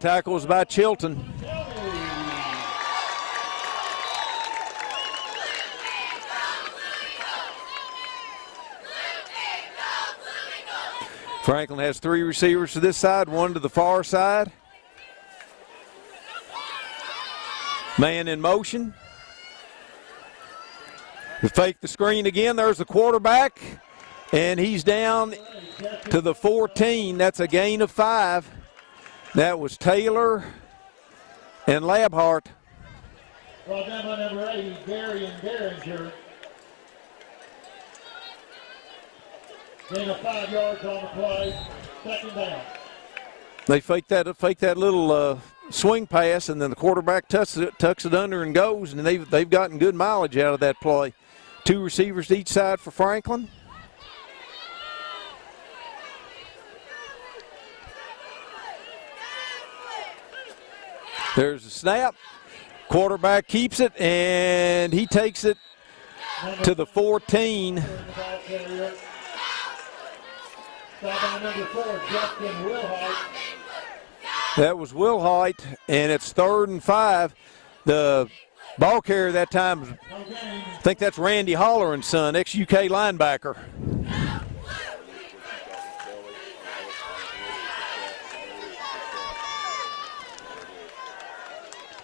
tackle was by Chilton. Franklin has 3 receivers to this side, 1 to the far side. Man in motion. They fake the screen again. There's the quarterback, and he's down to the 14. That's a gain of 5. That was Taylor and Labhart. Brought down by number 80, Gary and Derringer. Gain of 5 yards on the play. 2nd down. They fake that little swing pass, and then the quarterback tucks it under and goes, and they've gotten good mileage out of that play. 2 receivers to each side for Franklin. There's a snap. Quarterback keeps it, and he takes it to the 14. That was Will Hoyt, and it's 3rd and 5. The ball carrier that time, I think that's Randy Holleran's son, ex-UK linebacker.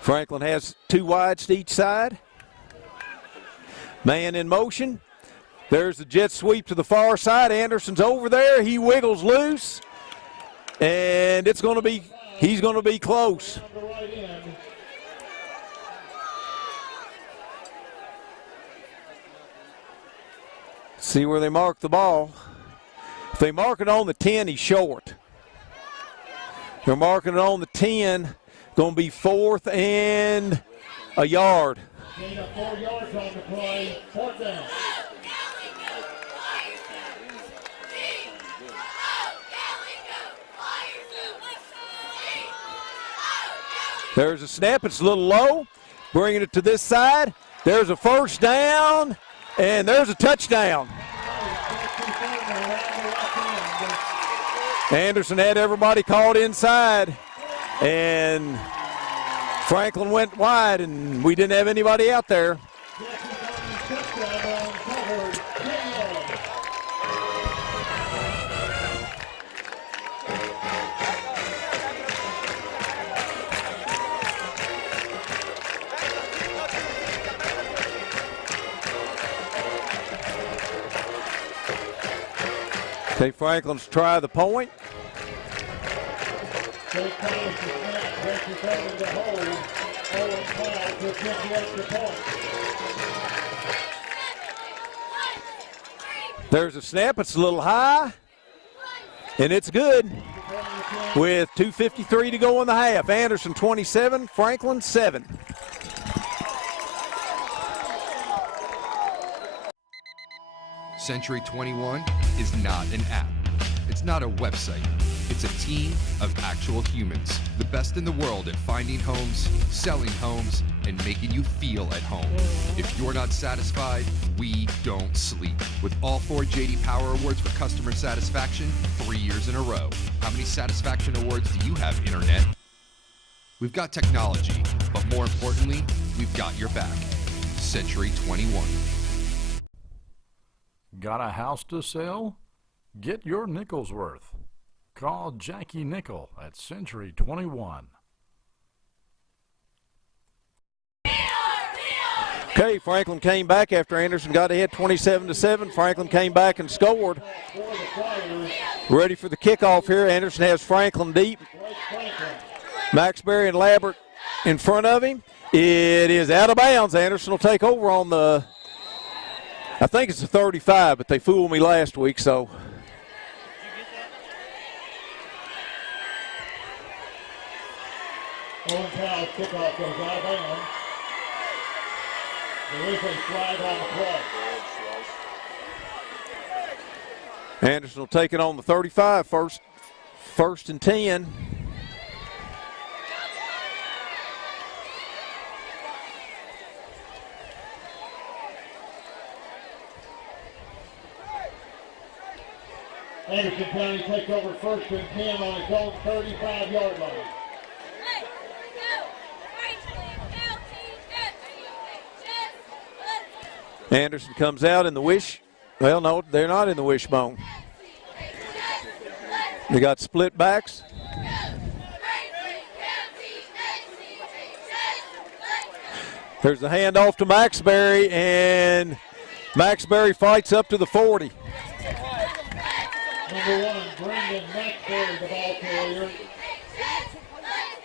Franklin has 2 wides to each side. Man in motion. There's the jet sweep to the far side. Anderson's over there. He wiggles loose. And he's going to be close. See where they mark the ball. If they mark it on the 10, he's short. They're marking it on the 10. Going to be 4th and a yard. Gain of 4 yards on the play. 4th down. There's a snap. It's a little low. Bringing it to this side. There's a 1st down, and there's a touchdown. Anderson had everybody called inside, and Franklin went wide, and we didn't have anybody out there. Okay, Franklin's try the point. There's a snap. It's a little high, and it's good. With 2:53 to go in the half. Anderson 27, Franklin 7. Century 21 is not an app. It's not a website. It's a team of actual humans. The best in the world at finding homes, selling homes, and making you feel at home. If you're not satisfied, we don't sleep. With all 4 J.D. Power Awards for customer satisfaction, 3 years in a row. How many satisfaction awards do you have, Internet? We've got technology, but more importantly, we've got your back. Century 21. Got a house to sell? Get your nickel's worth. Call Jackie Nickel at Century 21. Okay, Franklin came back after Anderson got ahead 27-7. Franklin came back and scored. Ready for the kickoff here. Anderson has Franklin deep. Maxberry and Lambert in front of him. It is out of bounds. Anderson will take over on the, I think it's a 35, but they fooled me last week, so. Owen Powell's kickoff goes out of bounds. There is a flag on the play. Anderson will take it on the 35, first and 10. Anderson County takes over 1st and 10 on its own 35-yard line. Anderson comes out in the well, no, they're not in the wishbone. They got split backs. There's the handoff to Maxberry, and Maxberry fights up to the 40. Number 1, Brendan Maxberry, the ball carrier.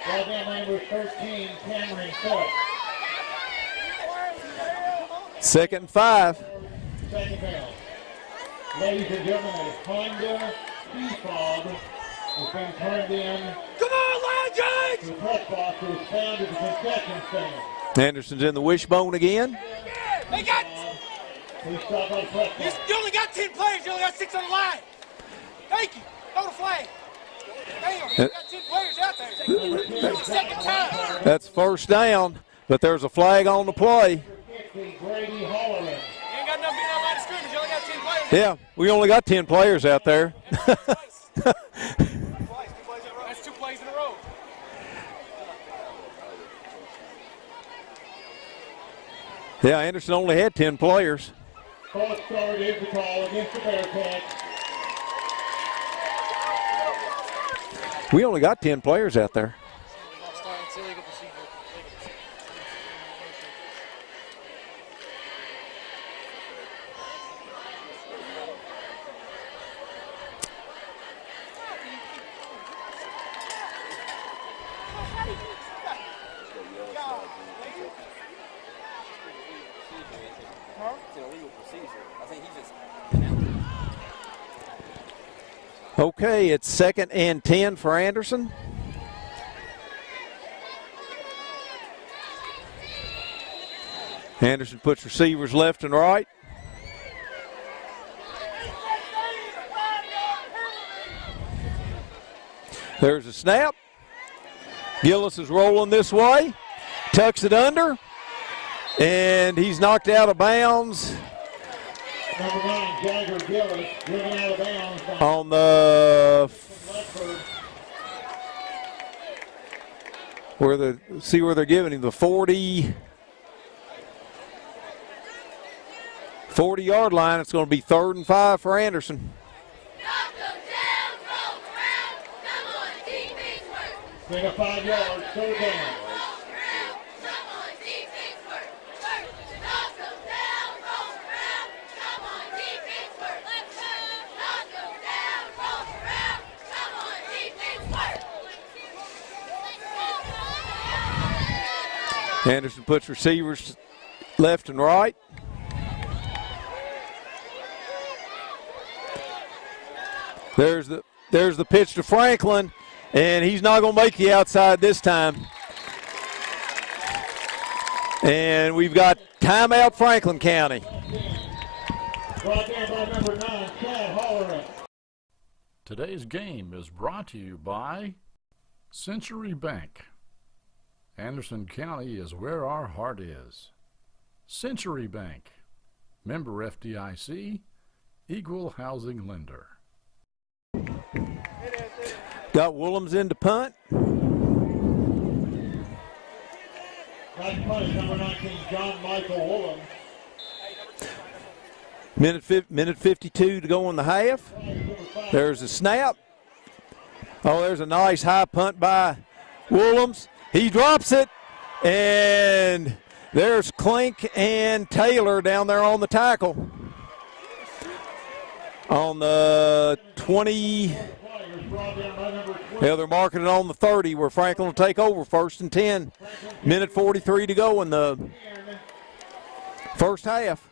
Right now, number 13, Cameron Phillips. 2nd and 5. Second down. Ladies and gentlemen, a Honda T-Fob has been turned in. Come on, Legends! The press box was found at the concession stand. Anderson's in the wishbone again. They got, Please stop on press box. you only got 10 players, you only got 6 on the line. Thank you. Throw the flag. Damn, you got 10 players out there. It's the 2nd time. That's 1st down, but there's a flag on the play. Brady Holleran. You ain't got nothing being on line of scrimmage, you only got 10 players. Yeah, we only got 10 players out there. That's 2 plays in a row. Yeah, Anderson only had 10 players. False start is the call against the Bearcats. We only got 10 players out there. Okay, it's 2nd and 10 for Anderson. Anderson puts receivers left and right. There's a snap. Gillis is rolling this way, tucks it under, and he's knocked out of bounds. Number 9, Jagger Gillis, driven out of bounds. On the see where they're giving him the 40-yard line. It's going to be 3rd and 5 for Anderson. Bring a 5 yards, 3rd down. Anderson puts receivers left and right. There's the pitch to Franklin, and he's not going to make the outside this time. And we've got timeout Franklin County. Brought down by number 9, Chad Holleran. Today's game is brought to you by Century Bank. Anderson County is where our heart is. Century Bank, member FDIC, equal housing lender. Got Willems in to punt. Nice punt, number 19, John Michael Willems. Minute 52 to go in the half. There's a snap. Oh, there's a nice high punt by Willems. He drops it, and there's Klink and Taylor down there on the tackle. On the 20, yeah, they're marking it on the 30 where Franklin will take over, 1st and 10. Minute 43 to go in the first half.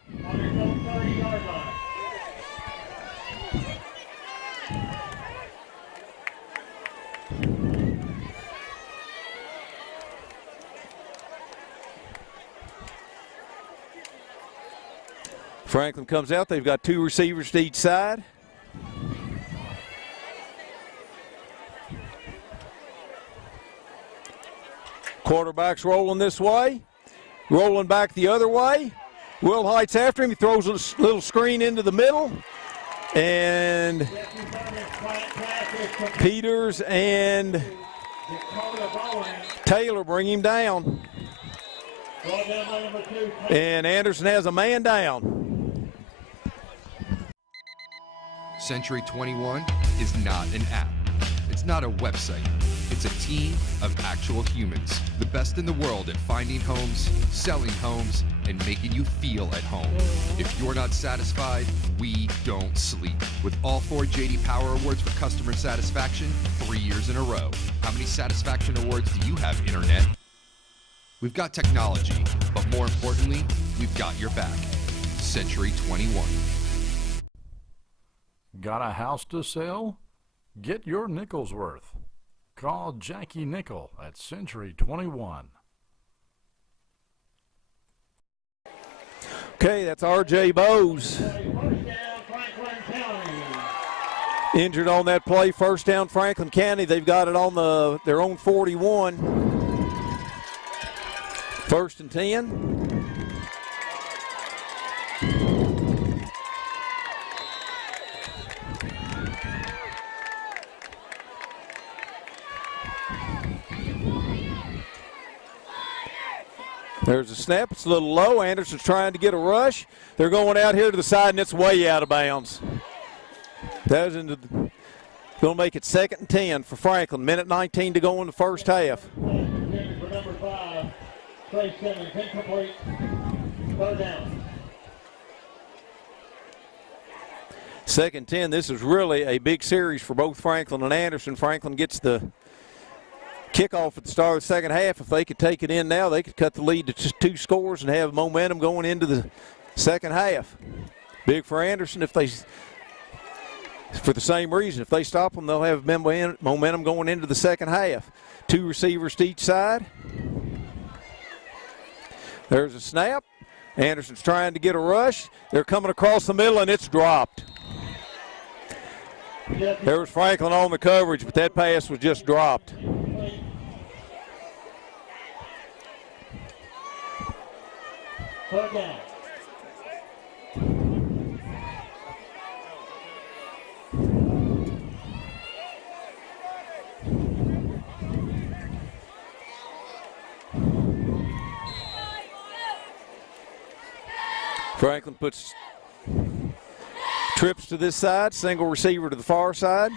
Franklin comes out. They've got 2 receivers to each side. Quarterback's rolling this way, rolling back the other way. Will Height's after him. He throws a little screen into the middle. And Peters and Taylor bring him down. And Anderson has a man down. Century 21 is not an app. It's not a website. It's a team of actual humans. The best in the world at finding homes, selling homes, and making you feel at home. If you're not satisfied, we don't sleep. With all 4 J.D. Power Awards for customer satisfaction, 3 years in a row. How many satisfaction awards do you have, Internet? We've got technology, but more importantly, we've got your back. Century 21. Got a house to sell? Get your nickel's worth. Call Jackie Nickel at Century 21. Okay, that's R.J. Bowes. Injured on that play, 1st down Franklin County. They've got it on their own 41. 1st and 10. There's a snap. It's a little low. Anderson's trying to get a rush. They're going out here to the side, and it's way out of bounds. That was into the, going to make it 2nd and 10 for Franklin. Minute 19 to go in the first half. For number 5, Trey Simmons, incomplete. 3rd down. 2nd 10. This is really a big series for both Franklin and Anderson. Franklin gets the kickoff at the start of the second half. If they could take it in now, they could cut the lead to just 2 scores and have momentum going into the second half. Big for Anderson if they, for the same reason. If they stop them, they'll have momentum going into the second half. 2 receivers to each side. There's a snap. Anderson's trying to get a rush. They're coming across the middle, and it's dropped. There was Franklin on the coverage, but that pass was just dropped. Third down. Franklin puts trips to this side, single receiver to the far side.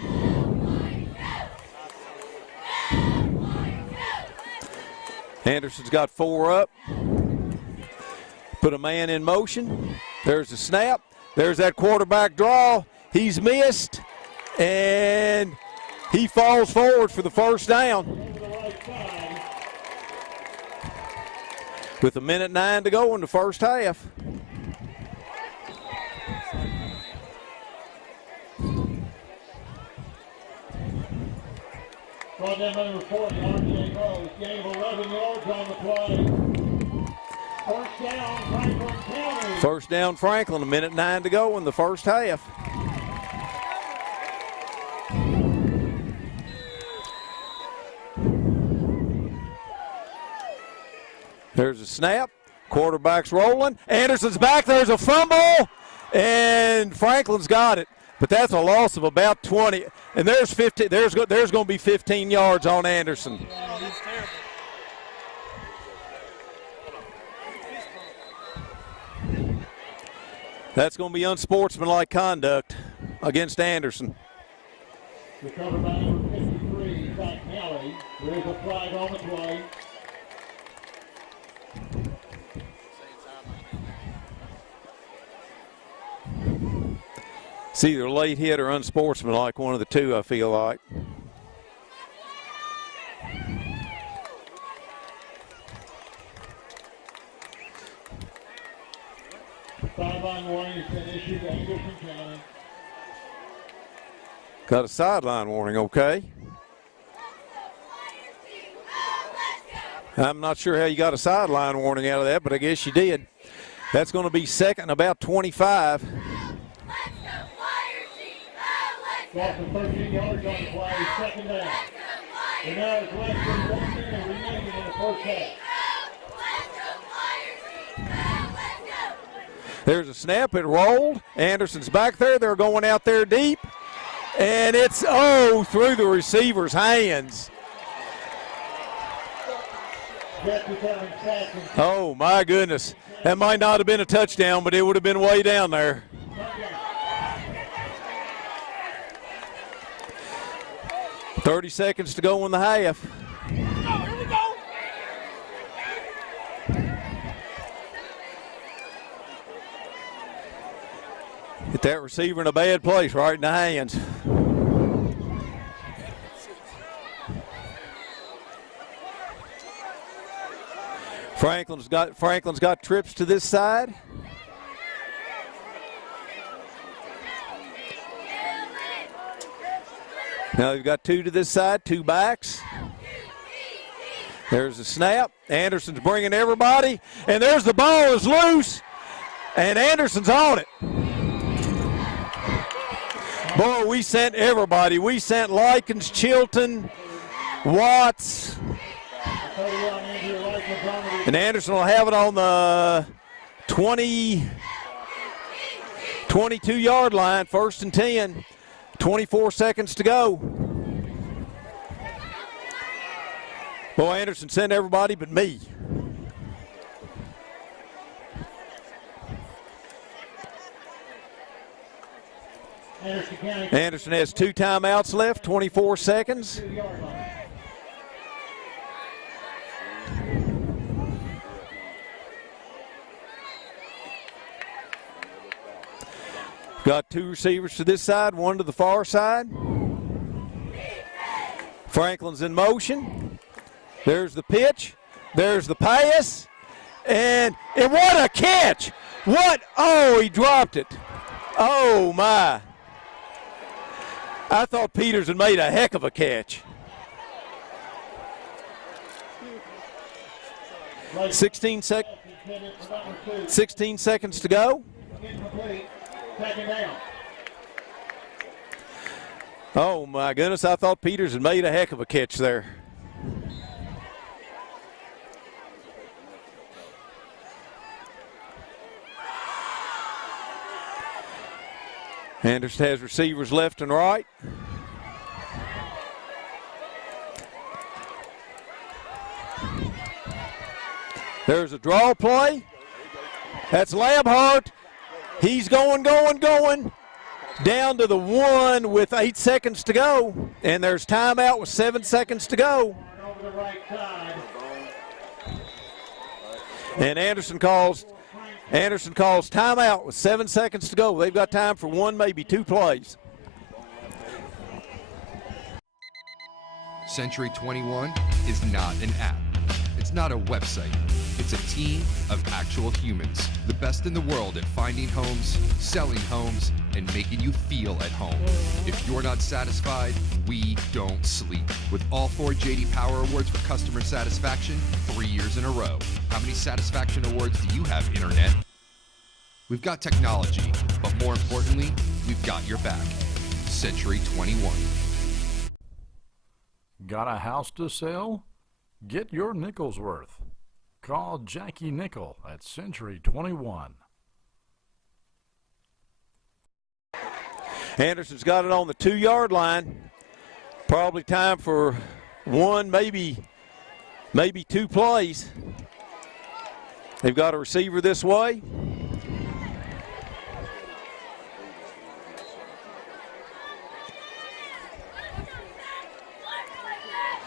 Anderson's got 4 up. Put a man in motion. There's a snap. There's that quarterback draw. He's missed, and he falls forward for the first down. With 1:09 to go in the first half. Brought down number 40, RJ Rose. Gain of 11 yards on the play. First down, Franklin County. First down, Franklin. 1:09 to go in the first half. There's a snap. Quarterback's rolling. Anderson's back. There's a fumble, and Franklin's got it. But that's a loss of about 20. And there's 50. There's going to be 15 yards on Anderson. Oh, that's terrible. That's going to be unsportsmanlike conduct against Anderson. Recovered by number 53, Zach Kelly. There is a flag on the play. It's either late hit or unsportsmanlike, one of the two, I feel like. Sideline warning has been issued to Anderson County. Got a sideline warning, okay. I'm not sure how you got a sideline warning out of that, but I guess you did. That's going to be 2nd and about 25. Loss of 13 yards on the play, 2nd down. And now it's less than 1 minute remaining in the first half. There's a snap. It rolled. Anderson's back there. They're going out there deep. And it's, through the receiver's hands. Oh, my goodness. That might not have been a touchdown, but it would have been way down there. .30 seconds to go in the half. Get that receiver in a bad place, right in the hands. Franklin's got trips to this side. Now they've got 2 to this side, 2 backs. There's a snap. Anderson's bringing everybody, and there's the ball is loose, and Anderson's on it. Boy, we sent everybody. We sent Likens, Chilton, Watts. And Anderson will have it on the 22-yard line, 1st and 10. 24 seconds to go. Boy, Anderson sent everybody but me. Anderson County. Anderson has 2 timeouts left, 24 seconds. 2-yard line. Got 2 receivers to this side, 1 to the far side. Franklin's in motion. There's the pitch. There's the pass. And what a catch! What? Oh, he dropped it. Oh, my. I thought Peters had made a heck of a catch. 16 seconds to go. Incomplete. Second down. Oh, my goodness. I thought Peters had made a heck of a catch there. Anderson has receivers left and right. There's a draw play. That's Labhart. He's going. Down to the 1 with 8 seconds to go. And there's timeout with 7 seconds to go. Over the right side. And Anderson calls timeout with 7 seconds to go. They've got time for 1, maybe 2 plays. Century 21 is not an app. It's not a website. It's a team of actual humans. The best in the world at finding homes, selling homes, and making you feel at home. If you're not satisfied, we don't sleep. With all 4 J.D. Power Awards for customer satisfaction 3 years in a row. How many satisfaction awards do you have, Internet? We've got technology, but more importantly, we've got your back. Century 21. Got a house to sell? Get your nickel's worth. Call Jackie Nickel at Century 21. Anderson's got it on the 2-yard line. Probably time for 1, maybe 2 plays. They've got a receiver this way.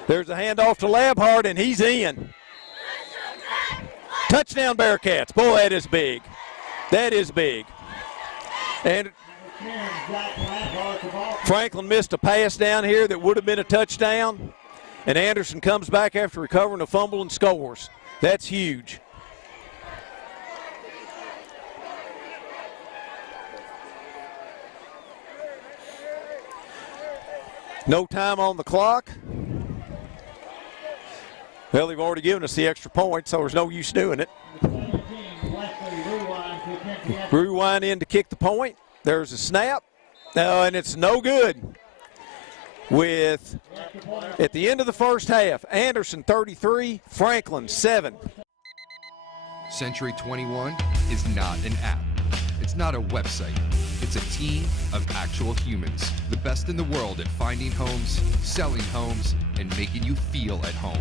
There's a handoff to Labhart, and he's in. Touchdown Bearcats. Boy, that is big. That is big. And Franklin missed a pass down here that would have been a touchdown. And Anderson comes back after recovering a fumble and scores. That's huge. No time on the clock. Well, they've already given us the extra point, so there's no use doing it. Rewind in to kick the point. There's a snap. And it's no good. With, at the end of the first half, Anderson 33, Franklin 7. Century 21 is not an app. It's not a website. It's a team of actual humans. The best in the world at finding homes, selling homes, and making you feel at home.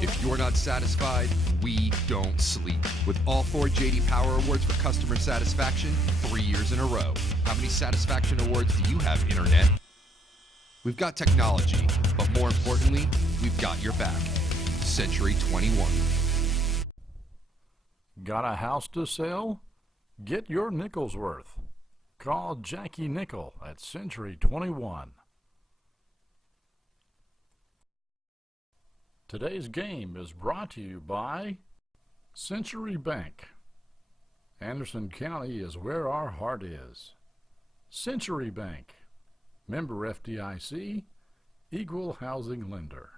If you're not satisfied, we don't sleep. With all 4 J.D. Power Awards for customer satisfaction 3 years in a row. How many satisfaction awards do you have, Internet? We've got technology, but more importantly, we've got your back. Century 21. Got a house to sell? Get your nickel's worth. Call Jackie Nickel at Century 21. Today's game is brought to you by Century Bank. Anderson County is where our heart is. Century Bank. Member FDIC, Equal Housing Lender.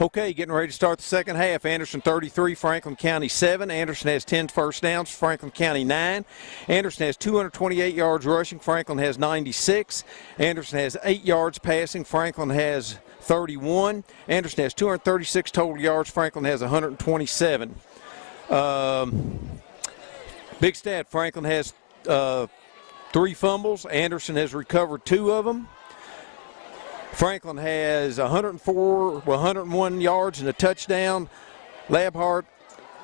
Okay, getting ready to start the second half. Anderson 33, Franklin County 7. Anderson has 10 first downs, Franklin County 9. Anderson has 228 yards rushing, Franklin has 96. Anderson has 8 yards passing, Franklin has 31. Anderson has 236 total yards, Franklin has 127. Big stat, Franklin has 3 fumbles. Anderson has recovered 2 of them. Franklin has 101 yards and a touchdown. Labhart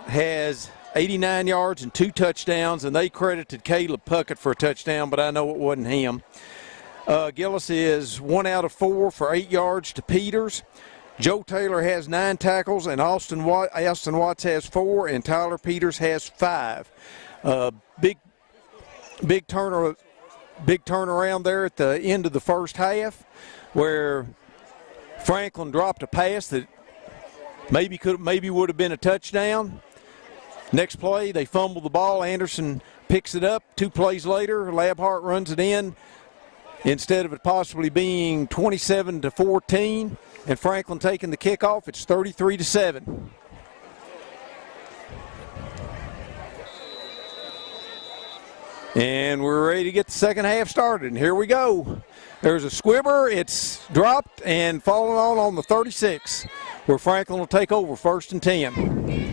has 89 yards and 2 touchdowns, and they credited Caleb Puckett for a touchdown, but I know it wasn't him. Gillis is 1 out of 4 for 8 yards to Peters. Joe Taylor has 9 tackles, and Austin Watts has 4, and Tyler Peters has 5. Big turnaround there at the end of the first half, where Franklin dropped a pass that maybe would have been a touchdown. Next play, they fumble the ball. Anderson picks it up. 2 plays later, Labhart runs it in. Instead of it possibly being 27-14, and Franklin taking the kickoff, it's 33-7. And we're ready to get the second half started, and here we go. There's a squibber. It's dropped and falling on the 36, where Franklin will take over, 1st and 10.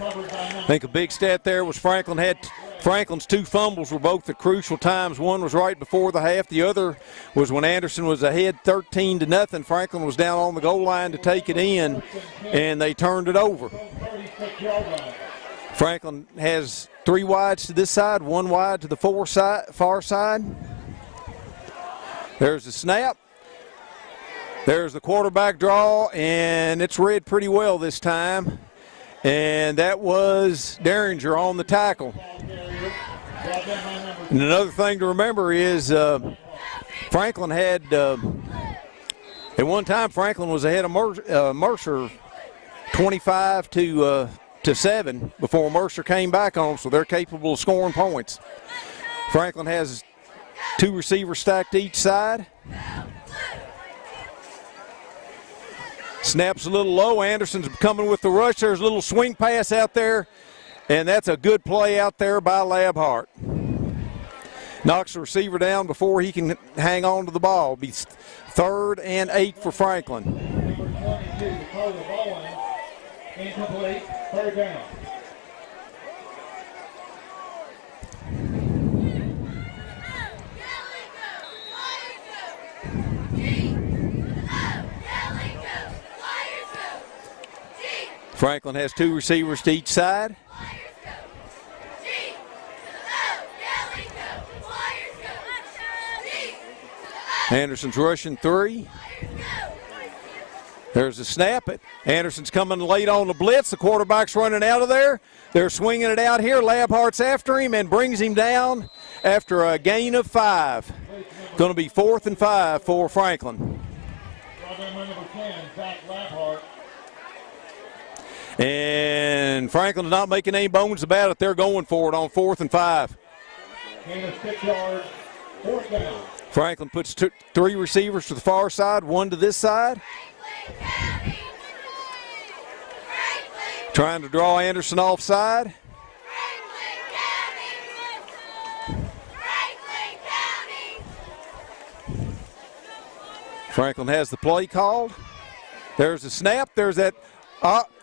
I think a big stat there was Franklin's 2 fumbles were both at crucial times. One was right before the half. The other was when Anderson was ahead 13-0. Franklin was down on the goal line to take it in, and they turned it over. Franklin has 3 wides to this side, 1 wide to the far side. There's the snap. There's the quarterback draw, and it's read pretty well this time. And that was Derringer on the tackle. And another thing to remember is Franklin had, at one time, Franklin was ahead of Mercer 25-7 before Mercer came back on them, so they're capable of scoring points. Franklin has 2 receivers stacked each side. Snaps a little low. Anderson's coming with the rush. There's a little swing pass out there, and that's a good play out there by Labhart. Knocks the receiver down before he can hang on to the ball. Be 3rd and 8 for Franklin. Number 22, Carter Bowen, incomplete, 3rd down. Franklin has 2 receivers to each side. Anderson's rushing 3. There's a snap. Anderson's coming late on the blitz. The quarterback's running out of there. They're swinging it out here. Labhart's after him and brings him down after a gain of 5. Going to be 4th and 5 for Franklin. Number 10, Zach Labhart. And Franklin's not making any bones about it. They're going for it on 4th and 5. Gain of 6 yards, 4th down. Franklin puts 3 receivers to the far side, 1 to this side. Trying to draw Anderson offside. Franklin has the play called. There's the snap. There's that.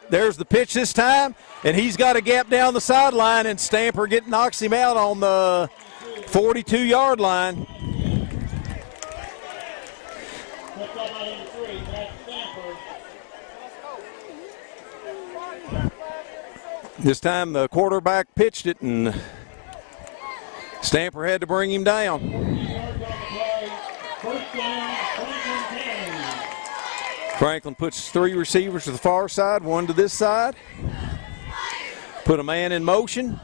There's the pitch this time, and he's got a gap down the sideline, and Stamper knocks him out on the 42-yard line. This time the quarterback pitched it, and Stamper had to bring him down. Franklin puts 3 receivers to the far side, 1 to this side. Put a man in motion.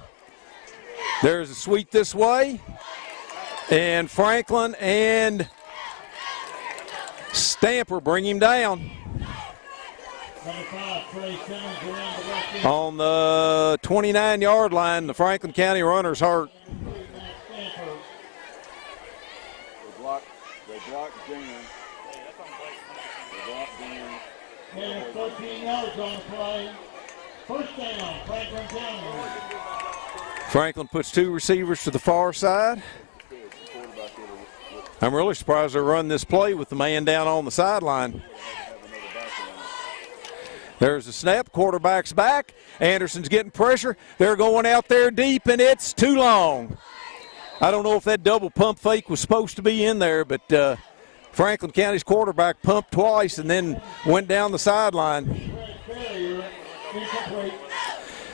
There's a sweep this way. And Franklin and Stamper bring him down. On the 29-yard line, the Franklin County runner's hurt. They blocked Dean. Gain of 13 yards on the play. 1st down, Franklin County. Franklin puts 2 receivers to the far side. I'm really surprised they run this play with the man down on the sideline. There's a snap. Quarterback's back. Anderson's getting pressure. They're going out there deep, and it's too long. I don't know if that double pump fake was supposed to be in there, but Franklin County's quarterback pumped twice and then went down the sideline.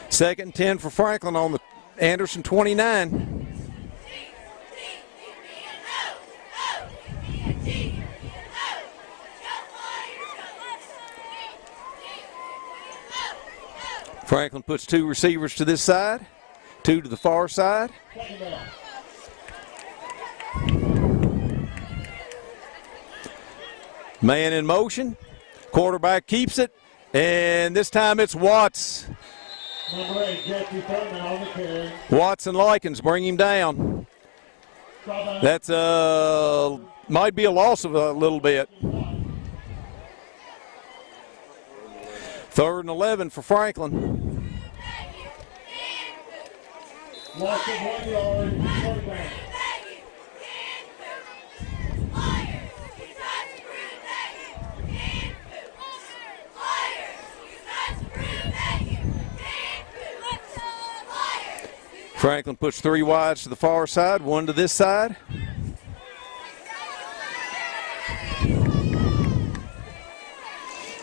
Second and 10 for Franklin on the Anderson 29. Franklin puts 2 receivers to this side, 2 to the far side. Man in motion. Quarterback keeps it, and this time it's Watts. Number 8, Jesse Thurman on the carry. Watts and Likens bring him down. That's might be a loss of a little bit. 3rd and 11 for Franklin. Loss of 1 yard, third down. Franklin puts 3 wides to the far side, 1 to this side.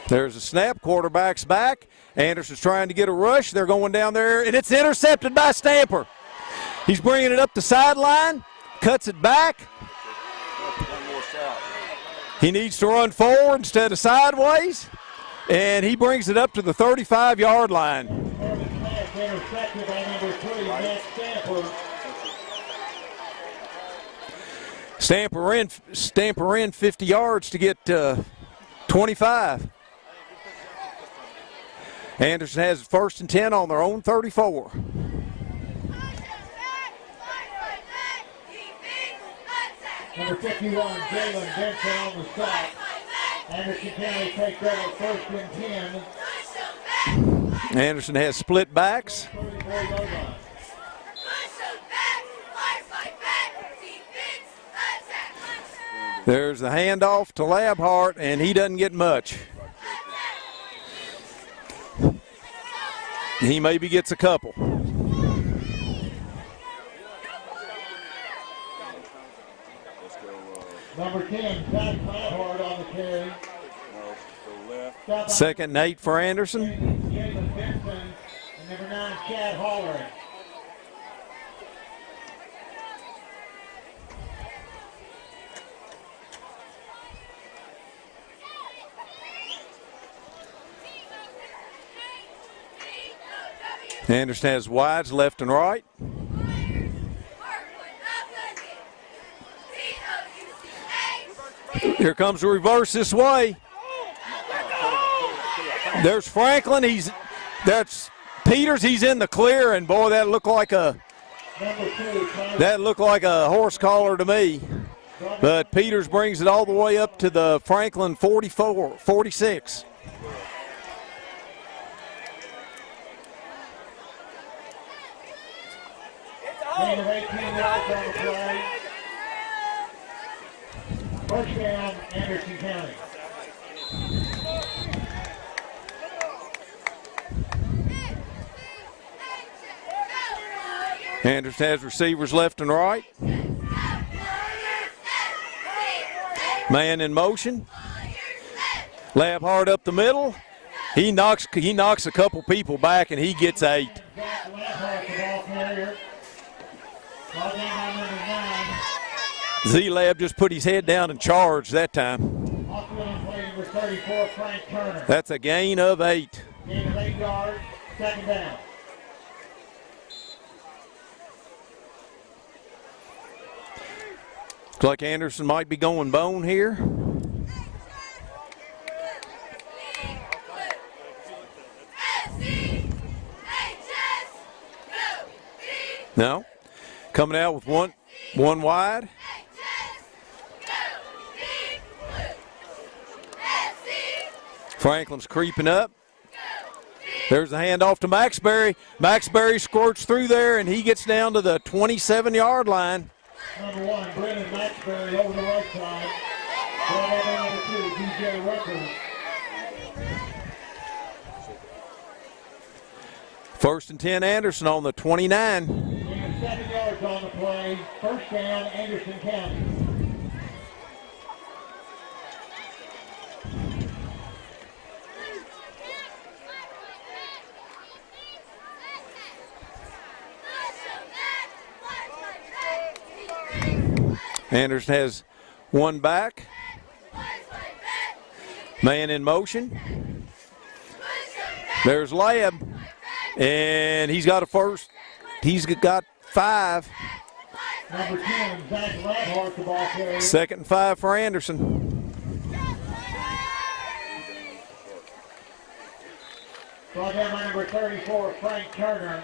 There's a snap, quarterback's back. Anderson's trying to get a rush. They're going down there, and it's intercepted by Stamper. He's bringing it up the sideline, cuts it back. He needs to run forward instead of sideways, and he brings it up to the 35-yard line. Intercepted by number 3, Matt Stamper. Stamper in 50 yards to get 25. Anderson has 1st and 10 on their own 34. Number 51, Jalen Benson on the stop. Anderson County takes over 1st and 10. Anderson has split backs. 34-yard line. There's the handoff to Labhart, and he doesn't get much. He maybe gets a couple. Number 10, Zach Labhart on the carry. 2nd and 8 for Anderson. Jalen Benson and number 9, Chad Hollering. Anderson has wides left and right. Here comes the reverse this way. There's Franklin. That's Peters. He's in the clear, and boy, that looked like a horse collar to me. But Peters brings it all the way up to the Franklin 46. Gain of 18 yards on the play. 1st down, Anderson County. Anderson has receivers left and right. Man in motion. Labhart up the middle. He knocks a couple people back, and he gets 8. Z-Lab just put his head down and charged that time. That's a gain of 8. Gain of 8 yards, 2nd down. Looks like Anderson might be going bone here. No. Coming out with one wide. Franklin's creeping up. There's the handoff to Maxbury. Maxbury squirts through there, and he gets down to the 27-yard line. Number 1, Brennan Maxbury over the right side. Number 2, DJ Rucker. 1st and 10, Anderson on the 29. 7 yards on the play. 1st down, Anderson County. Anderson has one back. Man in motion. There's Lab. And he's got a first. He's got 5. Number 10, Zach Labhart, the ball carrier. 2nd and 5 for Anderson. Brought down by number 34, Frank Turner.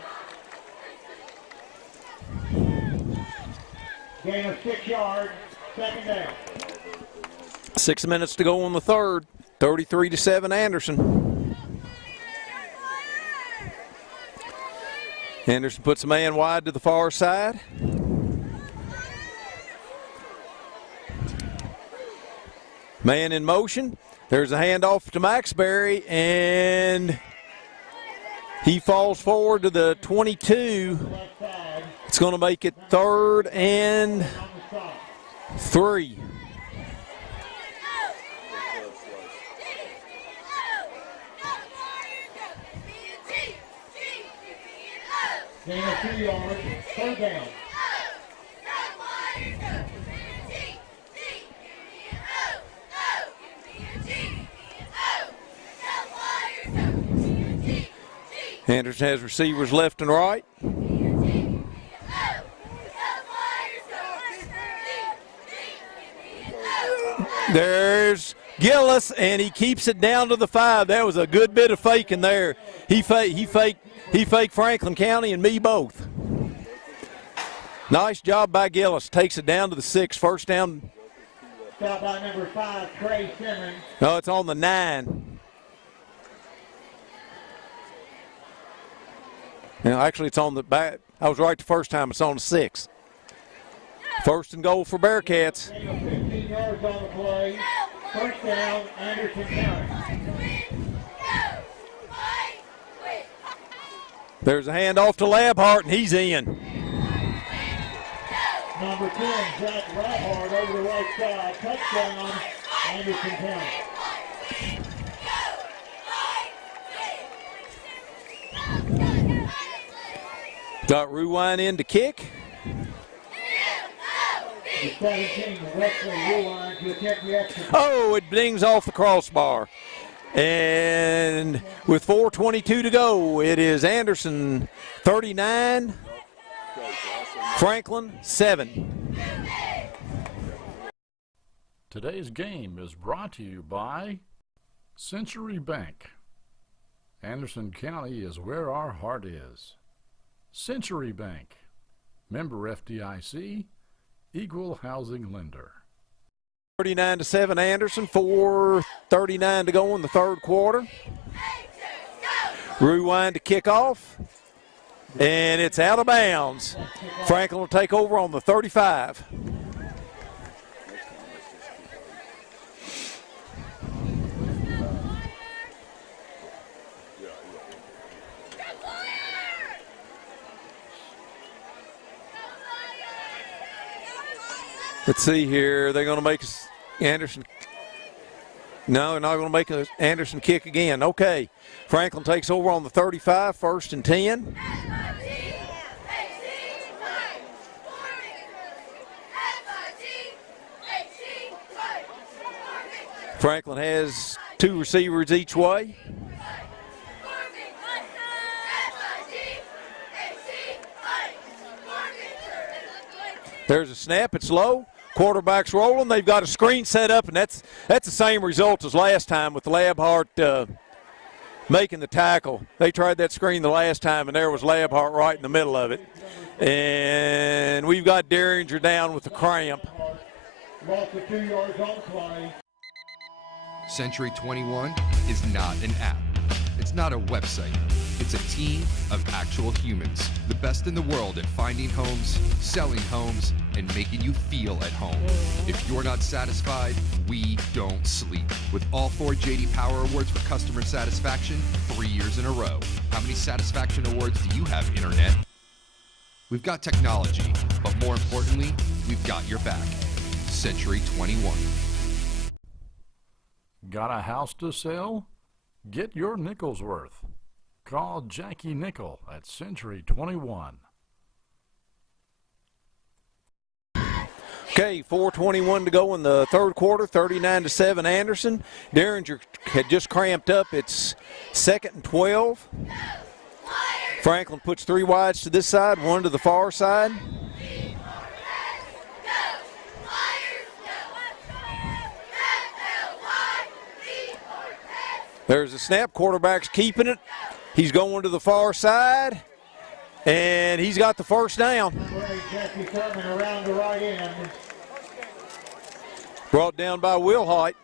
Gain of 6 yards, 2nd down. 6 minutes to go on the third. 33-7 Anderson. Anderson puts a man wide to the far side. Man in motion. There's a handoff to Maxbury, and he falls forward to the 22. It's going to make it 3rd and 3. Gain of 2 yards, 3rd down. Anderson has receivers left and right. There's Gillis, and he keeps it down to the 5. That was a good bit of faking there. He faked Franklin County and me both. Nice job by Gillis. Takes it down to the 6. First down. Stop by number 5, Trey Simmons. No, it's on the 9. Now, actually, it's on the back. I was right the first time. It's on the 6. 1st and goal for Bearcats. 15 yards on the play. 1st down, Anderson County. There's a handoff to Labhart, and he's in. Number 10, Zach Labhart over the right side. Touchdown, Anderson County. Got Ruwine in to kick. The 17, Wesley Ruwine to attempt the extra. Oh, it dings off the crossbar. And with 4:22 to go, it is Anderson 39, Franklin 7. Today's game is brought to you by Century Bank. Anderson County is where our heart is. Century Bank, member FDIC, equal housing lender. 39-7 Anderson, 4:39 to go in the 3rd quarter. Rewind to kick off, and it's out of bounds. Franklin will take over on the 35. Let's see here. They're going to make Anderson. No, they're not going to make Anderson kick again. Okay. Franklin takes over on the 35, 1st and 10. Franklin has 2 receivers each way. There's a snap. It's low. Quarterback's rolling. They've got a screen set up, and that's the same result as last time with Labhart making the tackle. They tried that screen the last time, and there was Labhart right in the middle of it. And we've got Derringer down with the cramp. Lost the 2 yards on the play. Century 21 is not an app. It's not a website. It's a team of actual humans. The best in the world at finding homes, selling homes, and making you feel at home. If you're not satisfied, we don't sleep. With all 4 J.D. Power Awards for customer satisfaction 3 years in a row. How many satisfaction awards do you have, Internet? We've got technology, but more importantly, we've got your back. Century 21. Got a house to sell? Get your nickel's worth. Call Jackie Nickel at Century 21. Okay, 4:21 to go in the third quarter, 39-7 Anderson. Derringer had just cramped up. It's 2nd and 12. Franklin puts 3 wides to this side, 1 to the far side. There's a snap. Quarterback's keeping it. He's going to the far side, and he's got the first down. Around the right end. Brought down by Will Hoyt.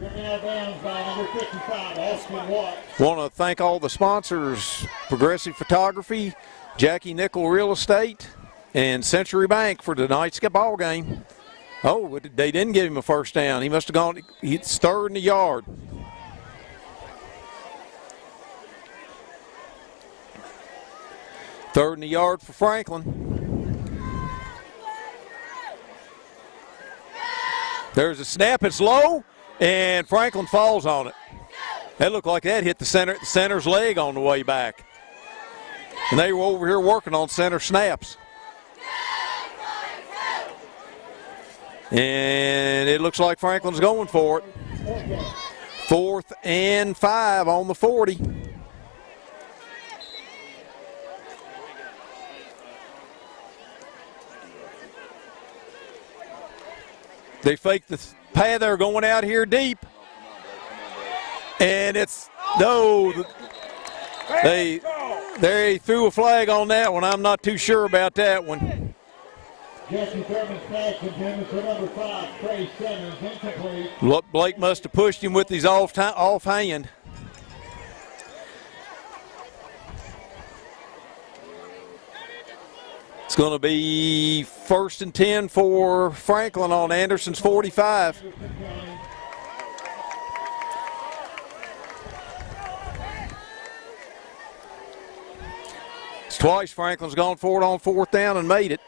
Down by number 55, Austin Watt. Want to thank all the sponsors, Progressive Photography, Jackie Nickel Real Estate, and Century Bank for tonight's ball game. Oh, they didn't give him a first down. He must have gone, it's 3rd in the yard. Third in the yard for Franklin. There's a snap, it's low, and Franklin falls on it. That looked like that hit the center's leg on the way back. And they were over here working on center snaps. And it looks like Franklin's going for it. 4th and 5 on the 40. They faked the pad. They're going out here deep. And it's, no, they threw a flag on that one. I'm not too sure about that one. Jesse Thurman's pass intended for number 5, Trey Simmons, incomplete. Blake must have pushed him with his offhand. It's going to be 1st and 10 for Franklin on Anderson's 45. It's twice Franklin's gone for it on 4th down and made it.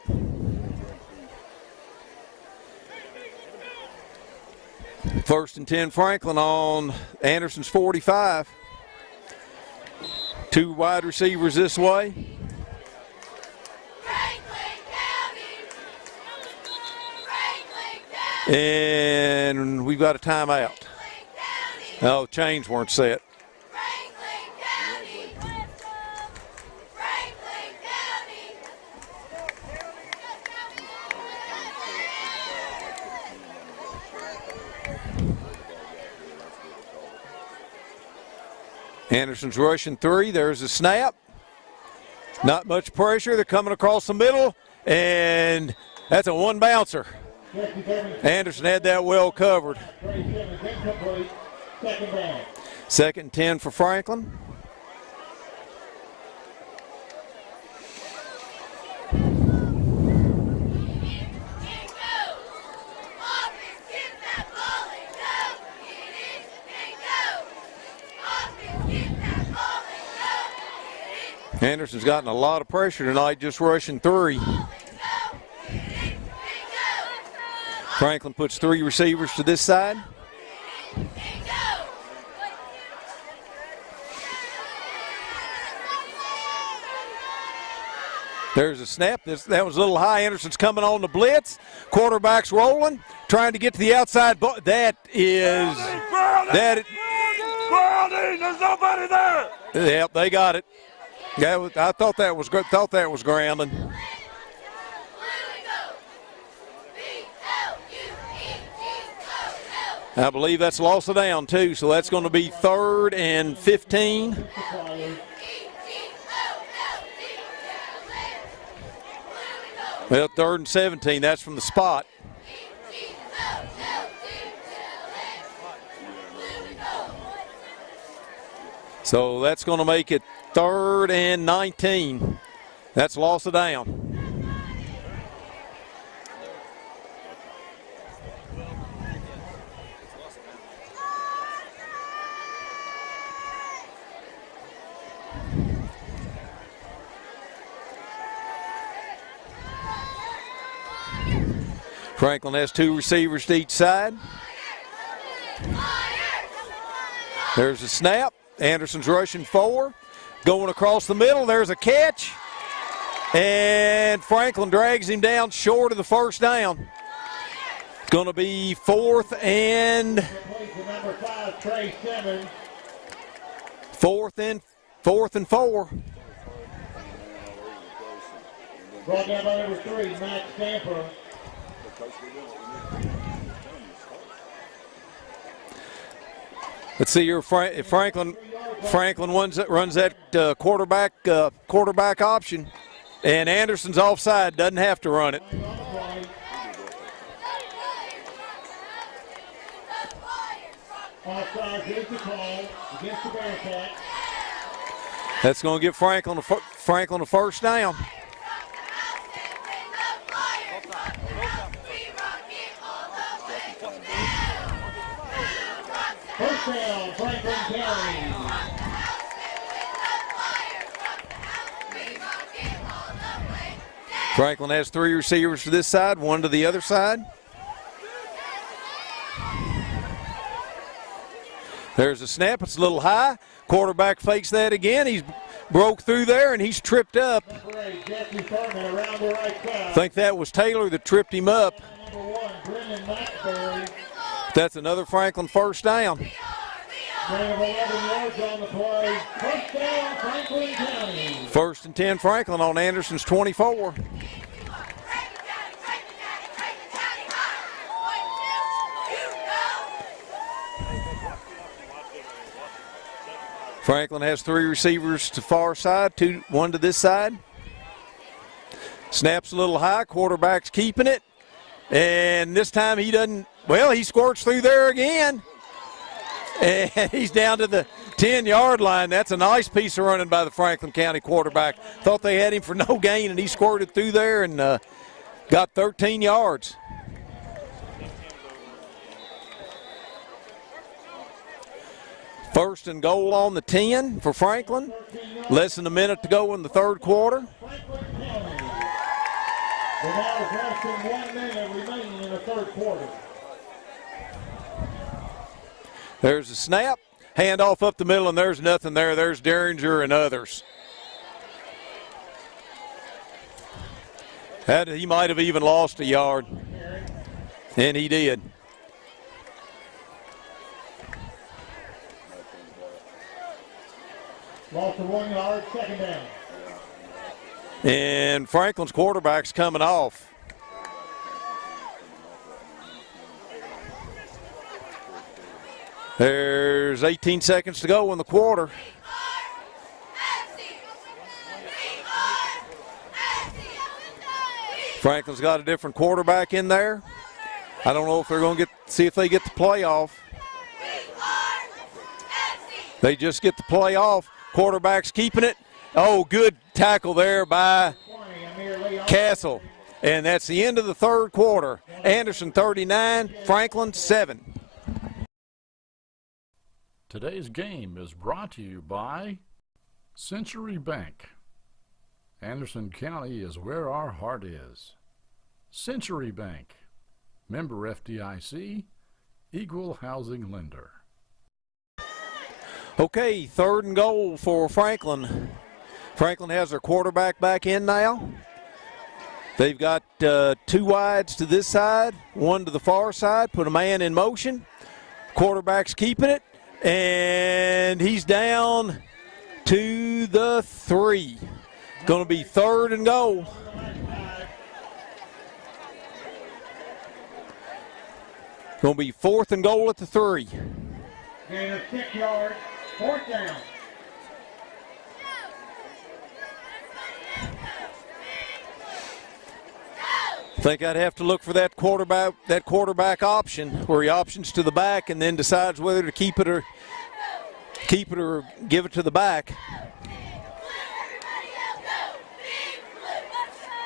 First and 10 Franklin on Anderson's 45. 2 wide receivers this way. And we've got a timeout. Oh, chains weren't set. Anderson's rushing 3. There's a snap. Not much pressure. They're coming across the middle, and that's a 1 bouncer. Anderson had that well covered. 2nd and 10 for Franklin. Anderson's gotten a lot of pressure tonight, just rushing 3. Franklin puts 3 receivers to this side. There's a snap. That was a little high. Anderson's coming on the blitz. Quarterback's rolling, trying to get to the outside. That is that. There's nobody there. Yep, they got it. Yeah, I thought that was good. Thought that was grounding. I believe that's loss of down too, so that's going to be 3rd and 15. Well, 3rd and 17. That's from the spot. So that's going to make it 3rd and 19. That's loss of down. Franklin has 2 receivers to each side. There's a snap. Anderson's rushing 4. Going across the middle. There's a catch. And Franklin drags him down short of the first down. It's going to be 4th and Number 5, Trey Simmons. 4th and 4. Brought down by number 3, Matt Stamper. Let's see here. If Franklin runs that quarterback option, and Anderson's offside, doesn't have to run it. Offside, here's the call against the Bearcats. That's going to give Franklin a first down. First down, Franklin County. Franklin has 3 receivers to this side, 1 to the other side. There's a snap. It's a little high. Quarterback fakes that again. He's broke through there, and he's tripped up. I think that was Taylor that tripped him up. That's another Franklin first down. First and 10 Franklin on Anderson's 24. Franklin has 3 receivers to far side, 1 to this side. Snaps a little high, quarterback's keeping it. And this time he doesn't, well, he squirts through there again. And he's down to the 10-yard line. That's a nice piece of running by the Franklin County quarterback. Thought they had him for no gain, and he squirted through there and got 13 yards. First and goal on the 10 for Franklin. Less than a minute to go in the third quarter. Less than 1 minute remaining in the third quarter. There's a snap, handoff up the middle, and there's nothing there. There's Derringer and others. He might have even lost a yard, and he did. Lost of 1 yard, second down. And Franklin's quarterback's coming off. There's 18 seconds to go in the quarter. Franklin's got a different quarterback in there. I don't know if they're going to see if they get the playoff. They just get the playoff. Quarterback's keeping it. Oh, good tackle there by Castle. And that's the end of the third quarter. Anderson 39, Franklin 7. Today's game is brought to you by Century Bank. Anderson County is where our heart is. Century Bank, member FDIC, equal housing lender. Okay, third and goal for Franklin. Franklin has their quarterback back in now. They've got 2 wides to this side, 1 to the far side, put a man in motion. Quarterback's keeping it, and he's down to the 3. Going to be third and goal. Going to be 4th and goal at the 3. Gain of 6 yards, 4th down. I think I'd have to look for that quarterback option where he options to the back and then decides whether to keep it or give it to the back.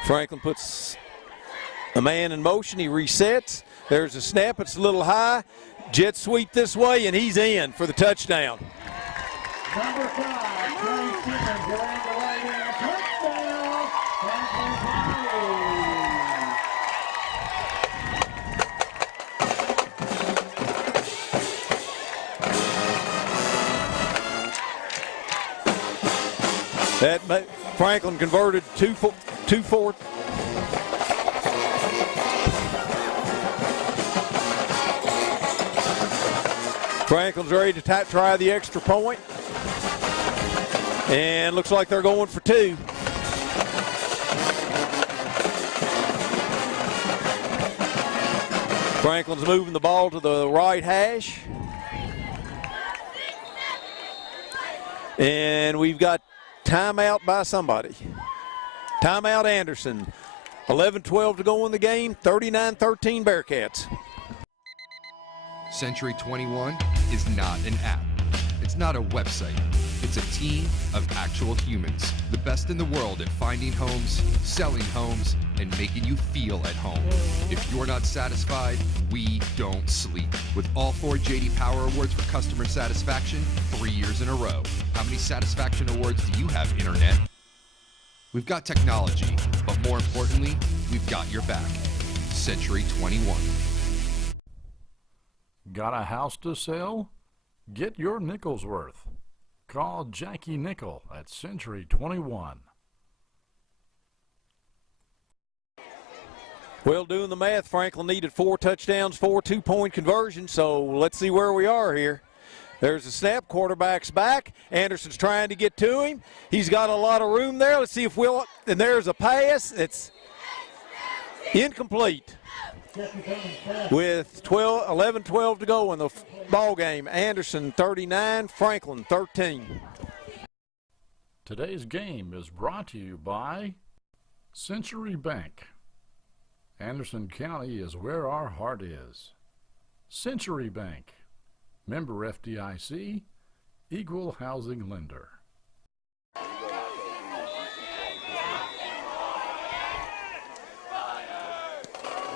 Franklin puts a man in motion. He resets. There's a snap. It's a little high. Jet sweep this way, and he's in for the touchdown. Number 5, Trey Simmons around the right end. Touchdown, Franklin That Franklin converted 2-4. Franklin's ready to try the extra point. And looks like they're going for two. Franklin's moving the ball to the right hash. And we've got timeout by somebody. Timeout Anderson. 11-12 to go in the game. 39-13 Bearcats. Century 21 is not an app. It's not a website. It's a team of actual humans. The best in the world at finding homes, selling homes, and making you feel at home. If you're not satisfied, we don't sleep. With all 4 J.D. Power Awards for customer satisfaction 3 years in a row. How many satisfaction awards do you have, Internet? We've got technology, but more importantly, we've got your back. Century 21. Got a house to sell? Get your nickel's worth. Call Jackie Nickel at Century 21. Well, doing the math, Franklin needed 4 touchdowns, 4 two-point conversions, so let's see where we are here. There's a snap, quarterback's back. Anderson's trying to get to him. He's got a lot of room there. Let's see if and there's a pass. It's incomplete. With 11-12 to go in the ball game. Anderson 39, Franklin 13. Today's game is brought to you by Century Bank. Anderson County is where our heart is. Century Bank. Member FDIC, Equal Housing Lender.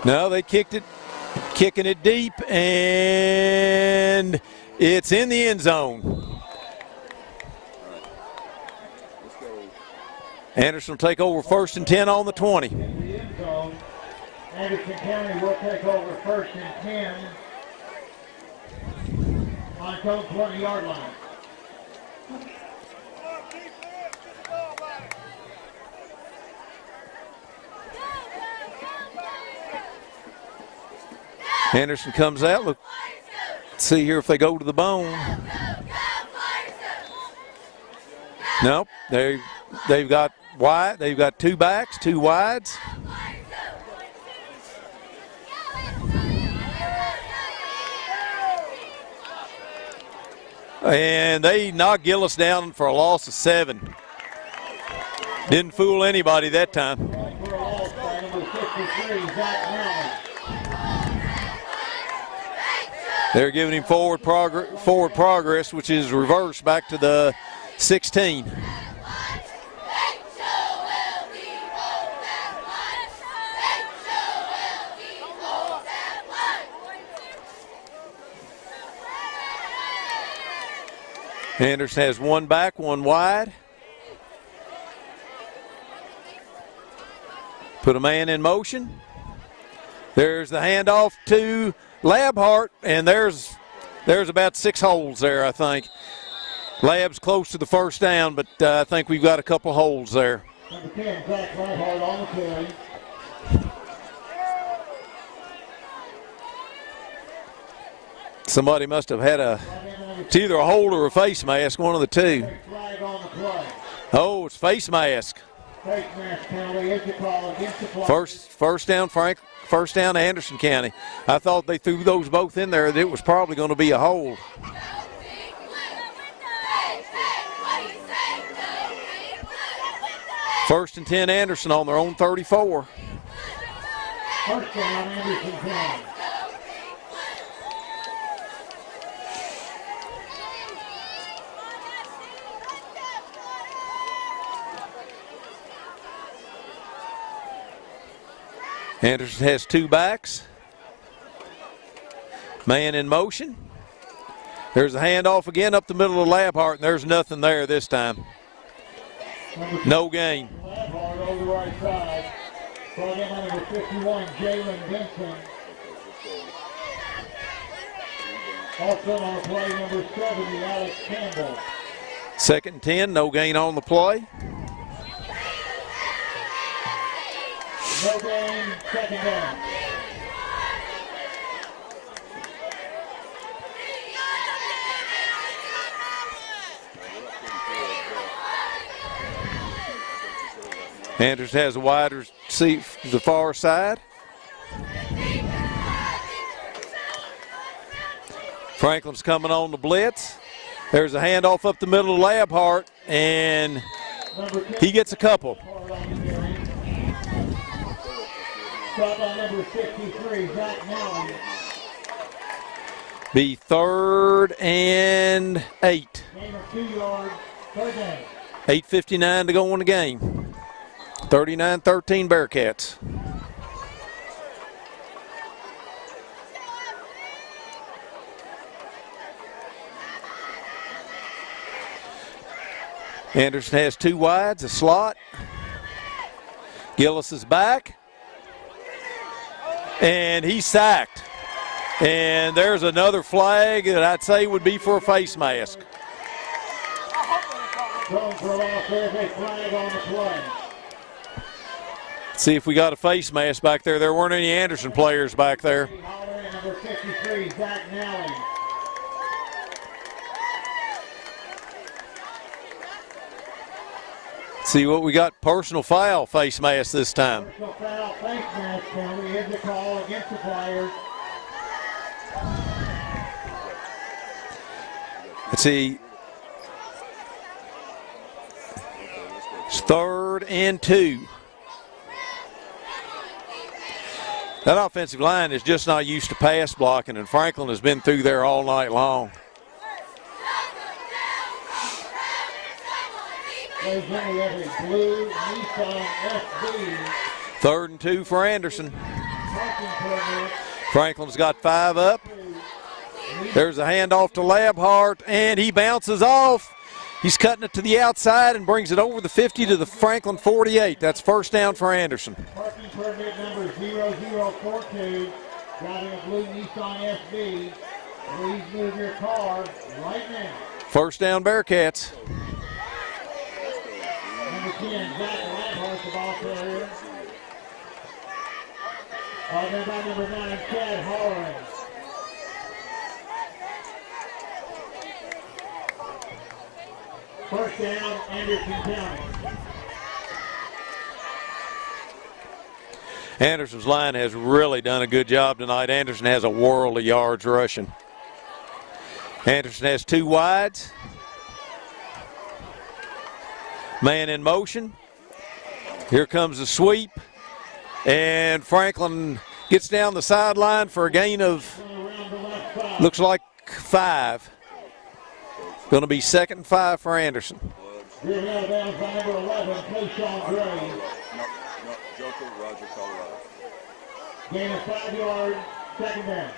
No, they kicked it, kicking it deep, and it's in the end zone. Anderson will take over 1st and 10 on the 20. In the end zone, Anderson County will take over 1st and 10 on its own 20-yard line. Anderson comes out. Let's see here if they go to the bone. Nope. They've got wide. They've got 2 backs, 2 wides. And they knocked Gillis down for a loss of 7. Didn't fool anybody that time. For a loss by number 53, Zach Allen. They're giving him forward progress, which is reverse back to the 16. Anderson has 1 back, 1 wide. Put a man in motion. There's the handoff to Labhart, and there's about 6 holes there, I think. Lab's close to the first down, but I think we've got a couple holes there. Number 10, Zach Labhart on the carry. Somebody must have had it's either a hold or a face mask, one of the 2. Flag on the play. Oh, it's face mask. Face mask penalty is the call against the play. First down, first down to Anderson County. I thought they threw those both in there. It was probably going to be a hold. First and 10 Anderson on their own 34. First down, Anderson County. Anderson has 2 backs. Man in motion. There's a handoff again up the middle of Labhart, and there's nothing there this time. No gain. Labhart over the right side. Brought in on number 51, Jalen Benson. Also on the play, number 70, Alex Campbell. 2nd and 10, no gain on the play. No gain, 2nd down. Anderson has a wide receiver to the far side. Franklin's coming on the blitz. There's a handoff up the middle to Labhart, and he gets a couple. Stop on number 63, Zach Nally. Be 3rd and 8. Gain of 2 yards, third down. 8:59 to go in the game. 39-13 Bearcats. Anderson has 2 wides, a slot. Gillis is back. And he's sacked. And there's another flag that I'd say would be for a face mask. Going for a loss, there's a flag on the play. See if we got a face mask back there. There weren't any Anderson players back there. Number 53, Zach Nally. See what we got, personal foul face mask this time. Personal foul, face mask penalty is the call against the Flyers. Let's see. It's 3rd and 2. That offensive line is just not used to pass blocking, and Franklin has been through there all night long. There's only a blue Nissan SB. 3rd and 2 for Anderson. Parking permit. Franklin's got 5 up. There's a handoff to Labhart, and he bounces off. He's cutting it to the outside and brings it over the 50 to the Franklin 48. That's first down for Anderson. Parking permit number 0042. Driving a blue Nissan SB. Please move your car right now. First down Bearcats. Number 10, Zach Labhart, the ball carrier. There by number 9, Chad Horan. First down, Anderson County. Anderson's line has really done a good job tonight. Anderson has a world of yards rushing. Anderson has 2 wides. Man in motion. Here comes the sweep. And Franklin gets down the sideline for a gain of, looks like 5. Going to be 2nd and 5 for Anderson. Driven out of bounds by number 11, Kayshawn Gray. No, Joker, Roger, Colorado. Gain of 5 yards, second down.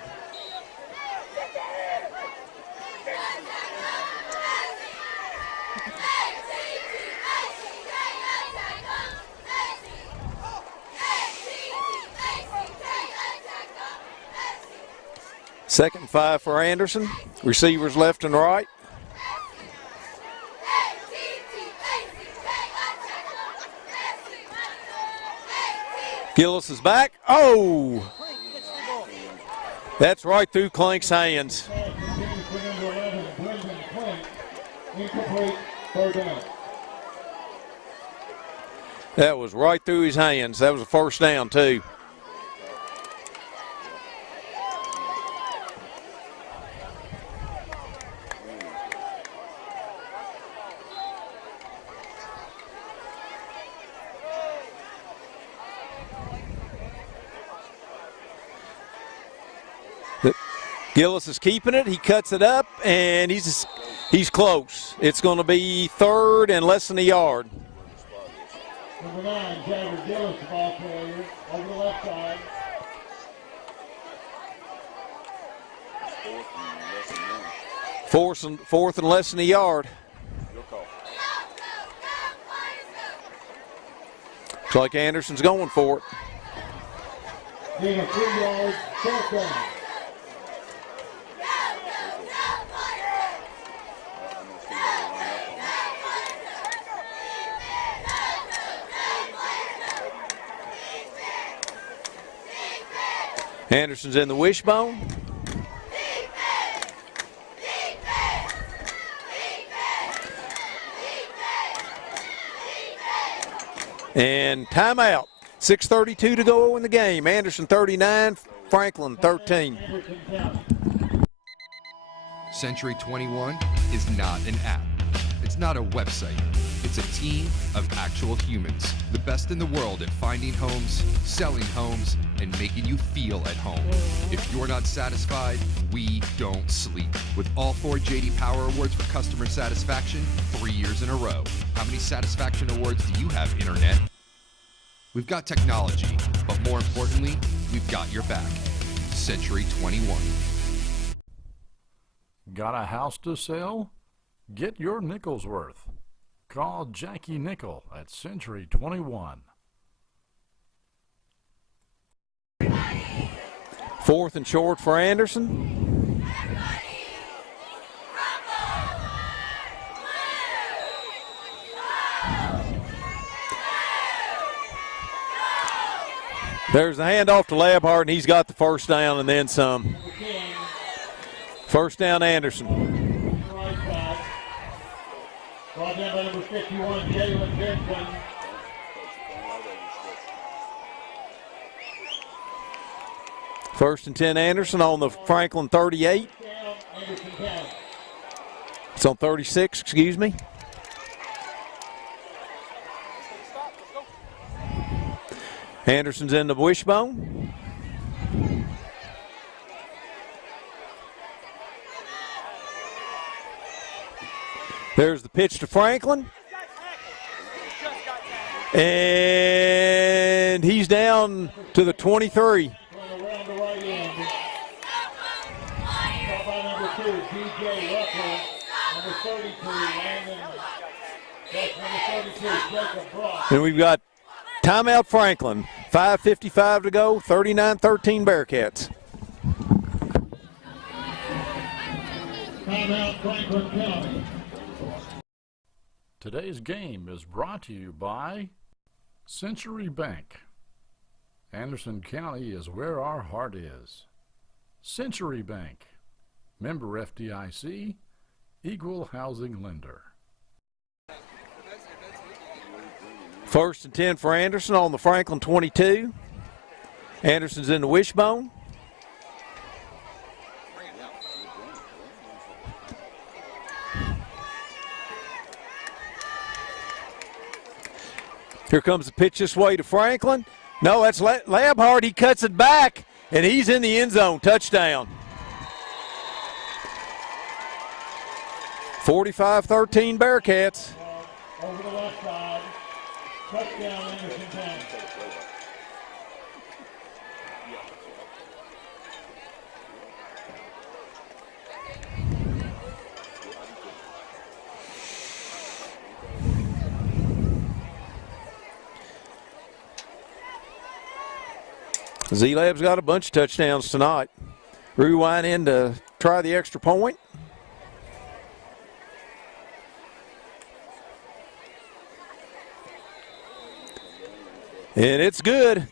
Second and 5 for Anderson. Receivers left and right. Gillis is back. Oh! That's right through Clink's hands. That was right through his hands. That was a first down, too. Gillis is keeping it. He cuts it up, and he's close. It's going to be 3rd and less than a yard. Number 9, Jagger Gillis, the ball carrier, over the left side. Fourth and less than a yard. Looks like Anderson's going for it. Gain of 3 yards, fourth down. Anderson's in the wishbone. And timeout. 6:32 to go in the game. Anderson 39, Franklin 13. Century 21 is not an app. It's not a website. It's a team of actual humans. The best in the world at finding homes, selling homes, and making you feel at home. If you're not satisfied, we don't sleep. With all 4 J.D. Power Awards for customer satisfaction, 3 years in a row. How many satisfaction awards do you have, Internet? We've got technology, but more importantly, we've got your back. Century 21. Got a house to sell? Get your nickels worth. Call Jackie Nickel at Century 21. 4th and short for Anderson. There's the handoff to Labhart, and he's got the first down and then some. First down, Anderson. Brought down by number 51, Jalen Benson. First and 10, Anderson on the Franklin 38. It's on 36, excuse me. Anderson's in the wishbone. There's the pitch to Franklin. And he's down to the 23. Around the right end. Caught by number 2, DJ Rucker. Number 32, Landon. That's number 32, Jacob Brock. And we've got timeout Franklin. 5:55 to go, 39-13 Bearcats. Timeout Franklin County. Today's game is brought to you by Century Bank. Anderson County is where our heart is. Century Bank, member FDIC, equal housing lender. First and 10 for Anderson on the Franklin 22. Anderson's in the wishbone. Here comes the pitch this way to Franklin. No, that's Labhart. He cuts it back, and he's in the end zone. Touchdown. 45-13 Bearcats. Over the left side. Touchdown Anderson County. Z-Lab's got a bunch of touchdowns tonight. Rewind in to try the extra point. And it's good.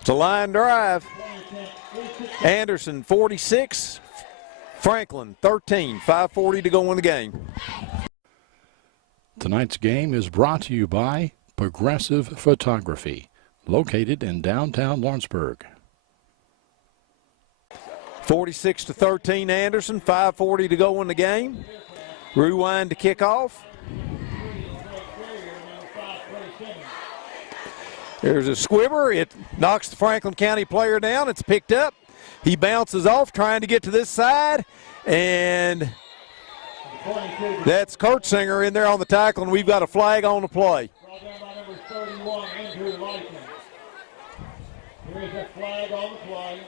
It's a line drive. Anderson 46, Franklin 13, 5:40 to go in the game. Tonight's game is brought to you by Progressive Photography, located in downtown Lawrenceburg. 46-13 Anderson, 5:40 to go in the game. Rewind to kick off. There's a squibber. It knocks the Franklin County player down. It's picked up. He bounces off trying to get to this side. And that's Kurtzinger in there on the tackle, and we've got a flag on the play. Brought down by number 31, Andrew Lyson. There is a flag on the play.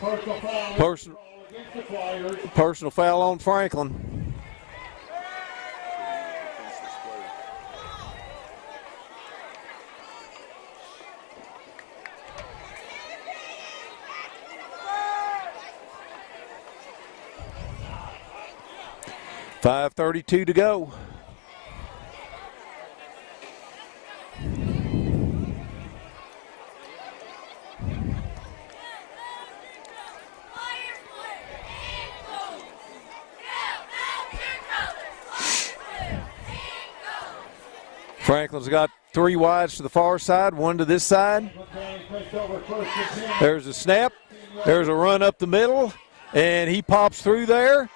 Personal foul. Against the Flyers. Personal foul on Franklin. .5:32 to go. Franklin's got 3 wides to the far side, 1 to this side. There's a snap. There's a run up the middle, and he pops through there.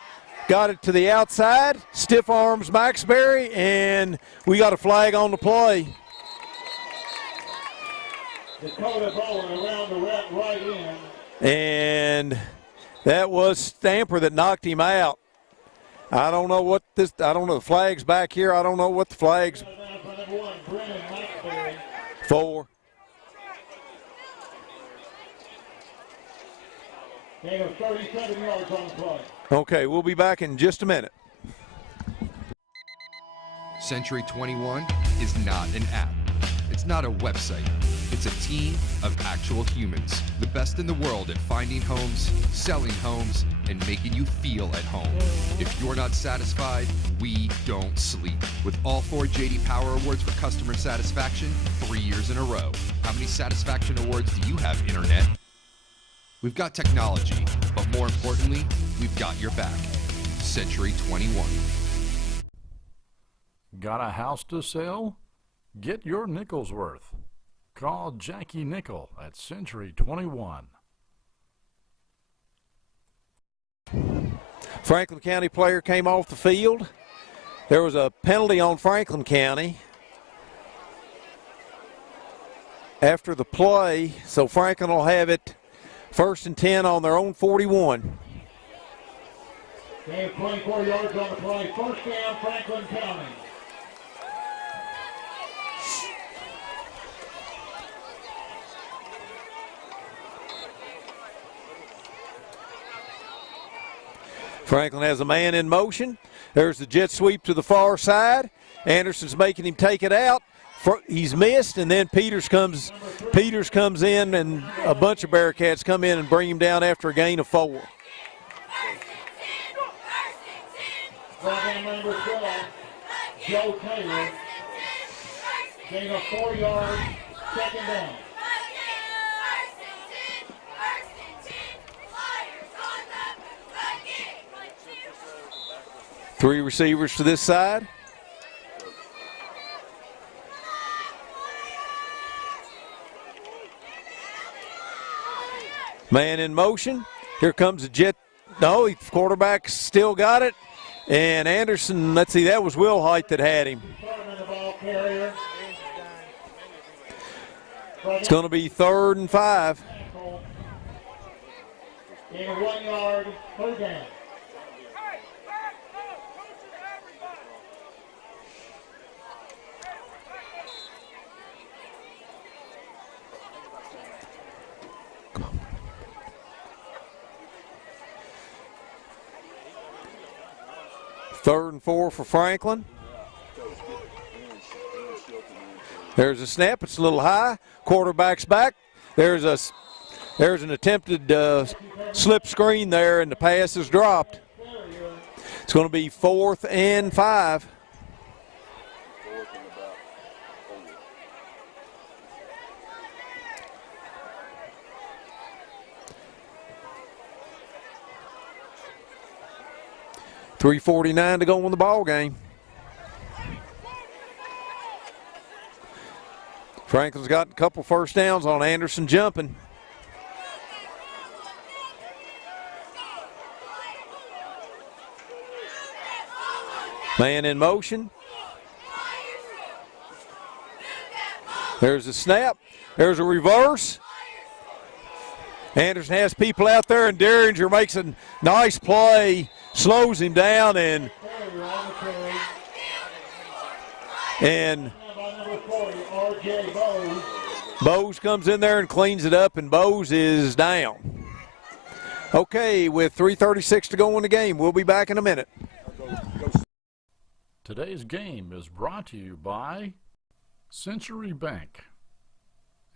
Got it to the outside. Stiff arms Maxbury, and we got a flag on the play. And that was Stamper that knocked him out. I don't know what this, I don't know, the flag's back here. I don't know what the flag's. 4. Okay, we'll be back in just a minute. Century 21 is not an app. It's not a website. It's a team of actual humans. The best in the world at finding homes, selling homes, and making you feel at home. If you're not satisfied, we don't sleep. With all 4 J.D. Power Awards for customer satisfaction, 3 years in a row. How many satisfaction awards do you have, Internet? We've got technology, but more importantly, we've got your back. Century 21. Got a house to sell? Get your nickel's worth. Call Jackie Nickel at Century 21. Franklin County player came off the field. There was a penalty on Franklin County after the play, so Franklin will have it 1st and 10 on their own 41. They have 24 yards on the play. 1st down, Franklin County. Franklin has a man in motion. There's the jet sweep to the far side. Anderson's making him take it out. He's missed, and then Peters comes in, and a bunch of Bearcats come in and bring him down after a gain of 4. Number 12, Joe Taylor. Gain of 4 yards, 2nd down. Three receivers to this side. Man in motion. Here comes the jet. No, the quarterback still got it. And Anderson, let's see, that was Will Height that had him. It's going to be 3rd and 5. In 1 yard, 3rd down. Third and 4 for Franklin. There's a snap. It's a little high. Quarterback's back. There's an attempted slip screen there, and the pass is dropped. It's going to be 4th and 5. .349 to go in the ball game. Franklin's got a couple first downs on Anderson jumping. Man in motion. There's a snap. There's a reverse. Anderson has people out there, and Derringer makes a nice play, slows him down, and Bose comes in there and cleans it up, and Bose is down. Okay, with 3:36 to go in the game, we'll be back in a minute. Today's game is brought to you by Century Bank.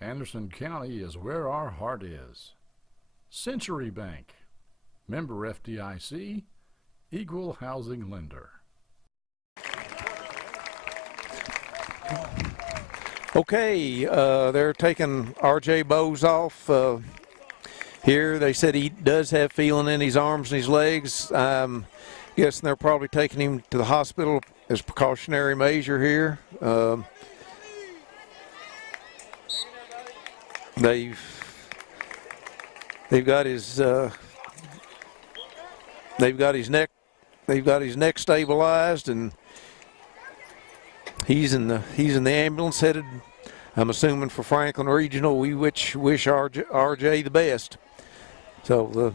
Anderson County is where our heart is. Century Bank, member FDIC, equal housing lender. Okay, they're taking R.J. Bose off here. They said he does have feeling in his arms and his legs. Guessing they're probably taking him to the hospital as a precautionary measure here. They've got his neck stabilized, and he's in the ambulance headed, I'm assuming, for Franklin Regional. We wish RJ the best. So the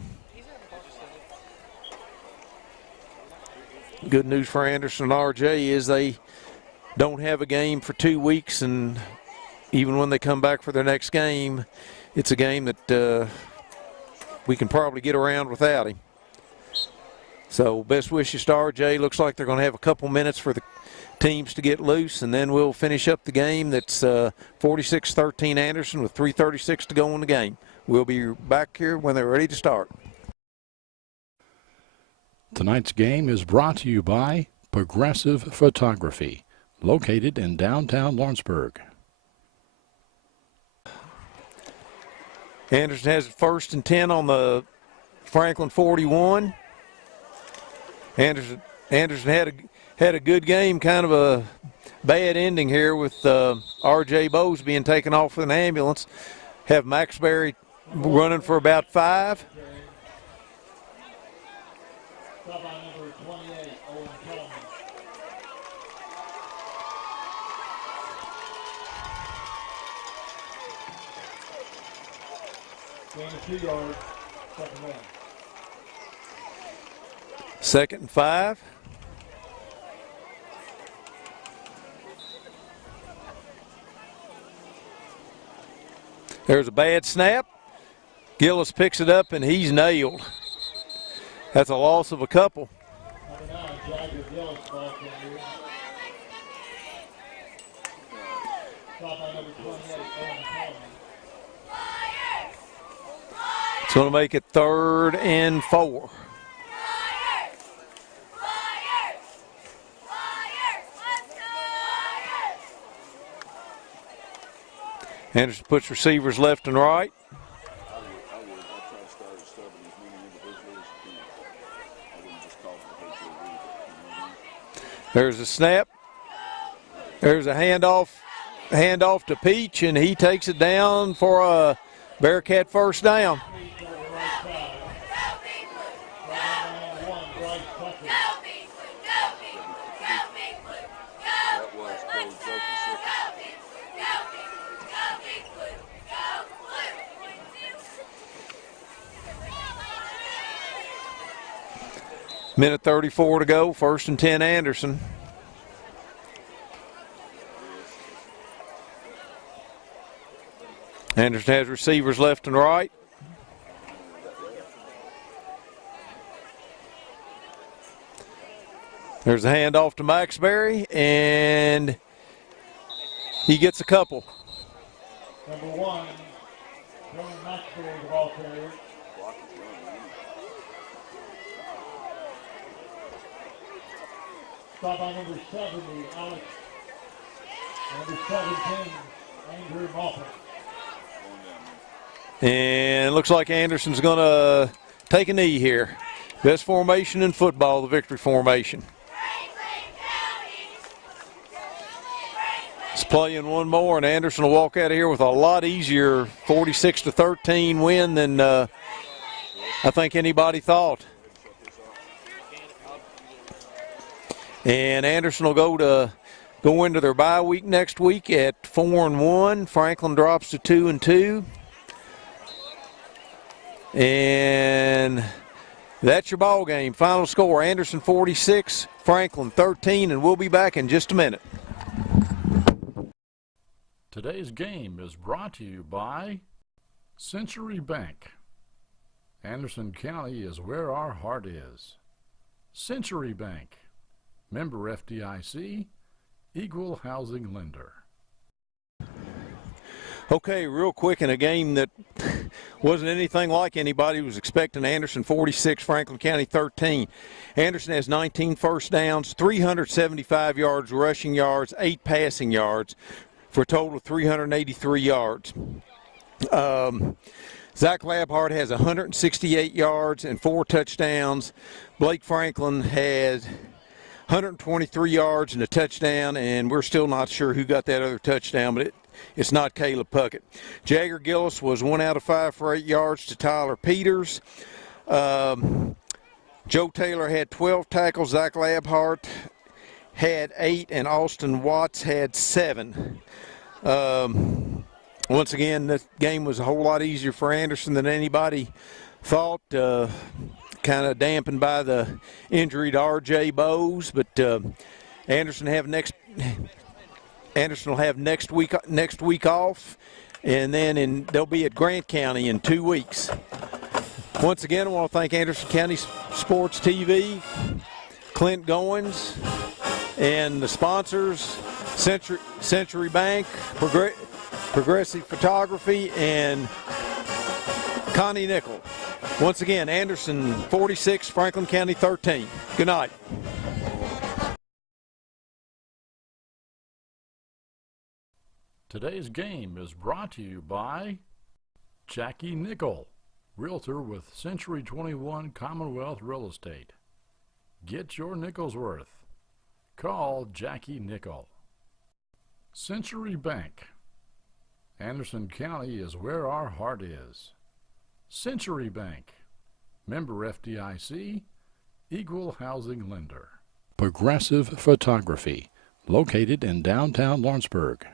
good news for Anderson and RJ is they don't have a game for 2 weeks, and even when they come back for their next game, it's a game that we can probably get around without him. So best wishes to RJ. Looks like they're going to have a couple minutes for the teams to get loose, and then we'll finish up the game. That's 46-13 Anderson with 3:36 to go in the game. We'll be back here when they're ready to start. Tonight's game is brought to you by Progressive Photography, located in downtown Lawrenceburg. Anderson has it 1st and 10 on the Franklin 41. Anderson had a good game, kind of a bad ending here with R.J. Bowes being taken off with an ambulance. Have Max Berry running for about 5. Stop by number 28, Owen Coleman. Gain of 2 yards, second down. 2nd and 5. There's a bad snap. Gillis picks it up, and he's nailed. That's a loss of a couple. Number 9, Jagger Gillis, ball carrier. Stop by number 28, Owen Coleman. It's going to make it 3rd and 4. Anderson puts receivers left and right. There's a snap. There's a handoff to Peach, and he takes it down for a Bearcat first down. Minute 34 to go, 1st and 10 Anderson. Anderson has receivers left and right. There's a handoff to Maxbury, and he gets a couple. Number 1, Jordan Maxbury, the ball carrier. Stop by number 70, Alex. Number 17, Andrew Moffett. And it looks like Anderson's going to take a knee here. Best formation in football, the victory formation. It's playing one more, and Anderson will walk out of here with a lot easier 46-13 win than I think anybody thought. And Anderson will go into their bye week next week at 4-1. Franklin drops to 2-2. And that's your ball game. Final score: Anderson 46, Franklin 13, and we'll be back in just a minute. Today's game is brought to you by Century Bank. Anderson County is where our heart is. Century Bank. Member FDIC, equal housing lender. Okay, real quick, in a game that wasn't anything like anybody was expecting. Anderson 46, Franklin County 13. Anderson has 19 first downs, 375 yards rushing yards, 8 passing yards, for a total of 383 yards. Zach Labhart has 168 yards and 4 touchdowns. Blake Franklin had 123 yards and a touchdown, and we're still not sure who got that other touchdown, but it's not Caleb Puckett. Jagger Gillis was 1 out of 5 for 8 yards to Tyler Peters. Joe Taylor had 12 tackles. Zach Labhart had 8, and Austin Watts had 7. Once again, this game was a whole lot easier for Anderson than anybody thought. Kind of dampened by the injury to R.J. Bowes, but Anderson will have next week off, and then they'll be at Grant County in 2 weeks. Once again, I want to thank Anderson County Sports TV, Clint Goins, and the sponsors, Century Bank, Progressive Photography, and Connie Nickel. Once again, Anderson 46, Franklin County 13. Good night. Today's game is brought to you by Jackie Nickel, Realtor with Century 21 Commonwealth Real Estate. Get your nickel's worth. Call Jackie Nickel. Century Bank. Anderson County is where our heart is. Century Bank. Member FDIC. Equal housing lender. Progressive Photography. Located in downtown Lawrenceburg.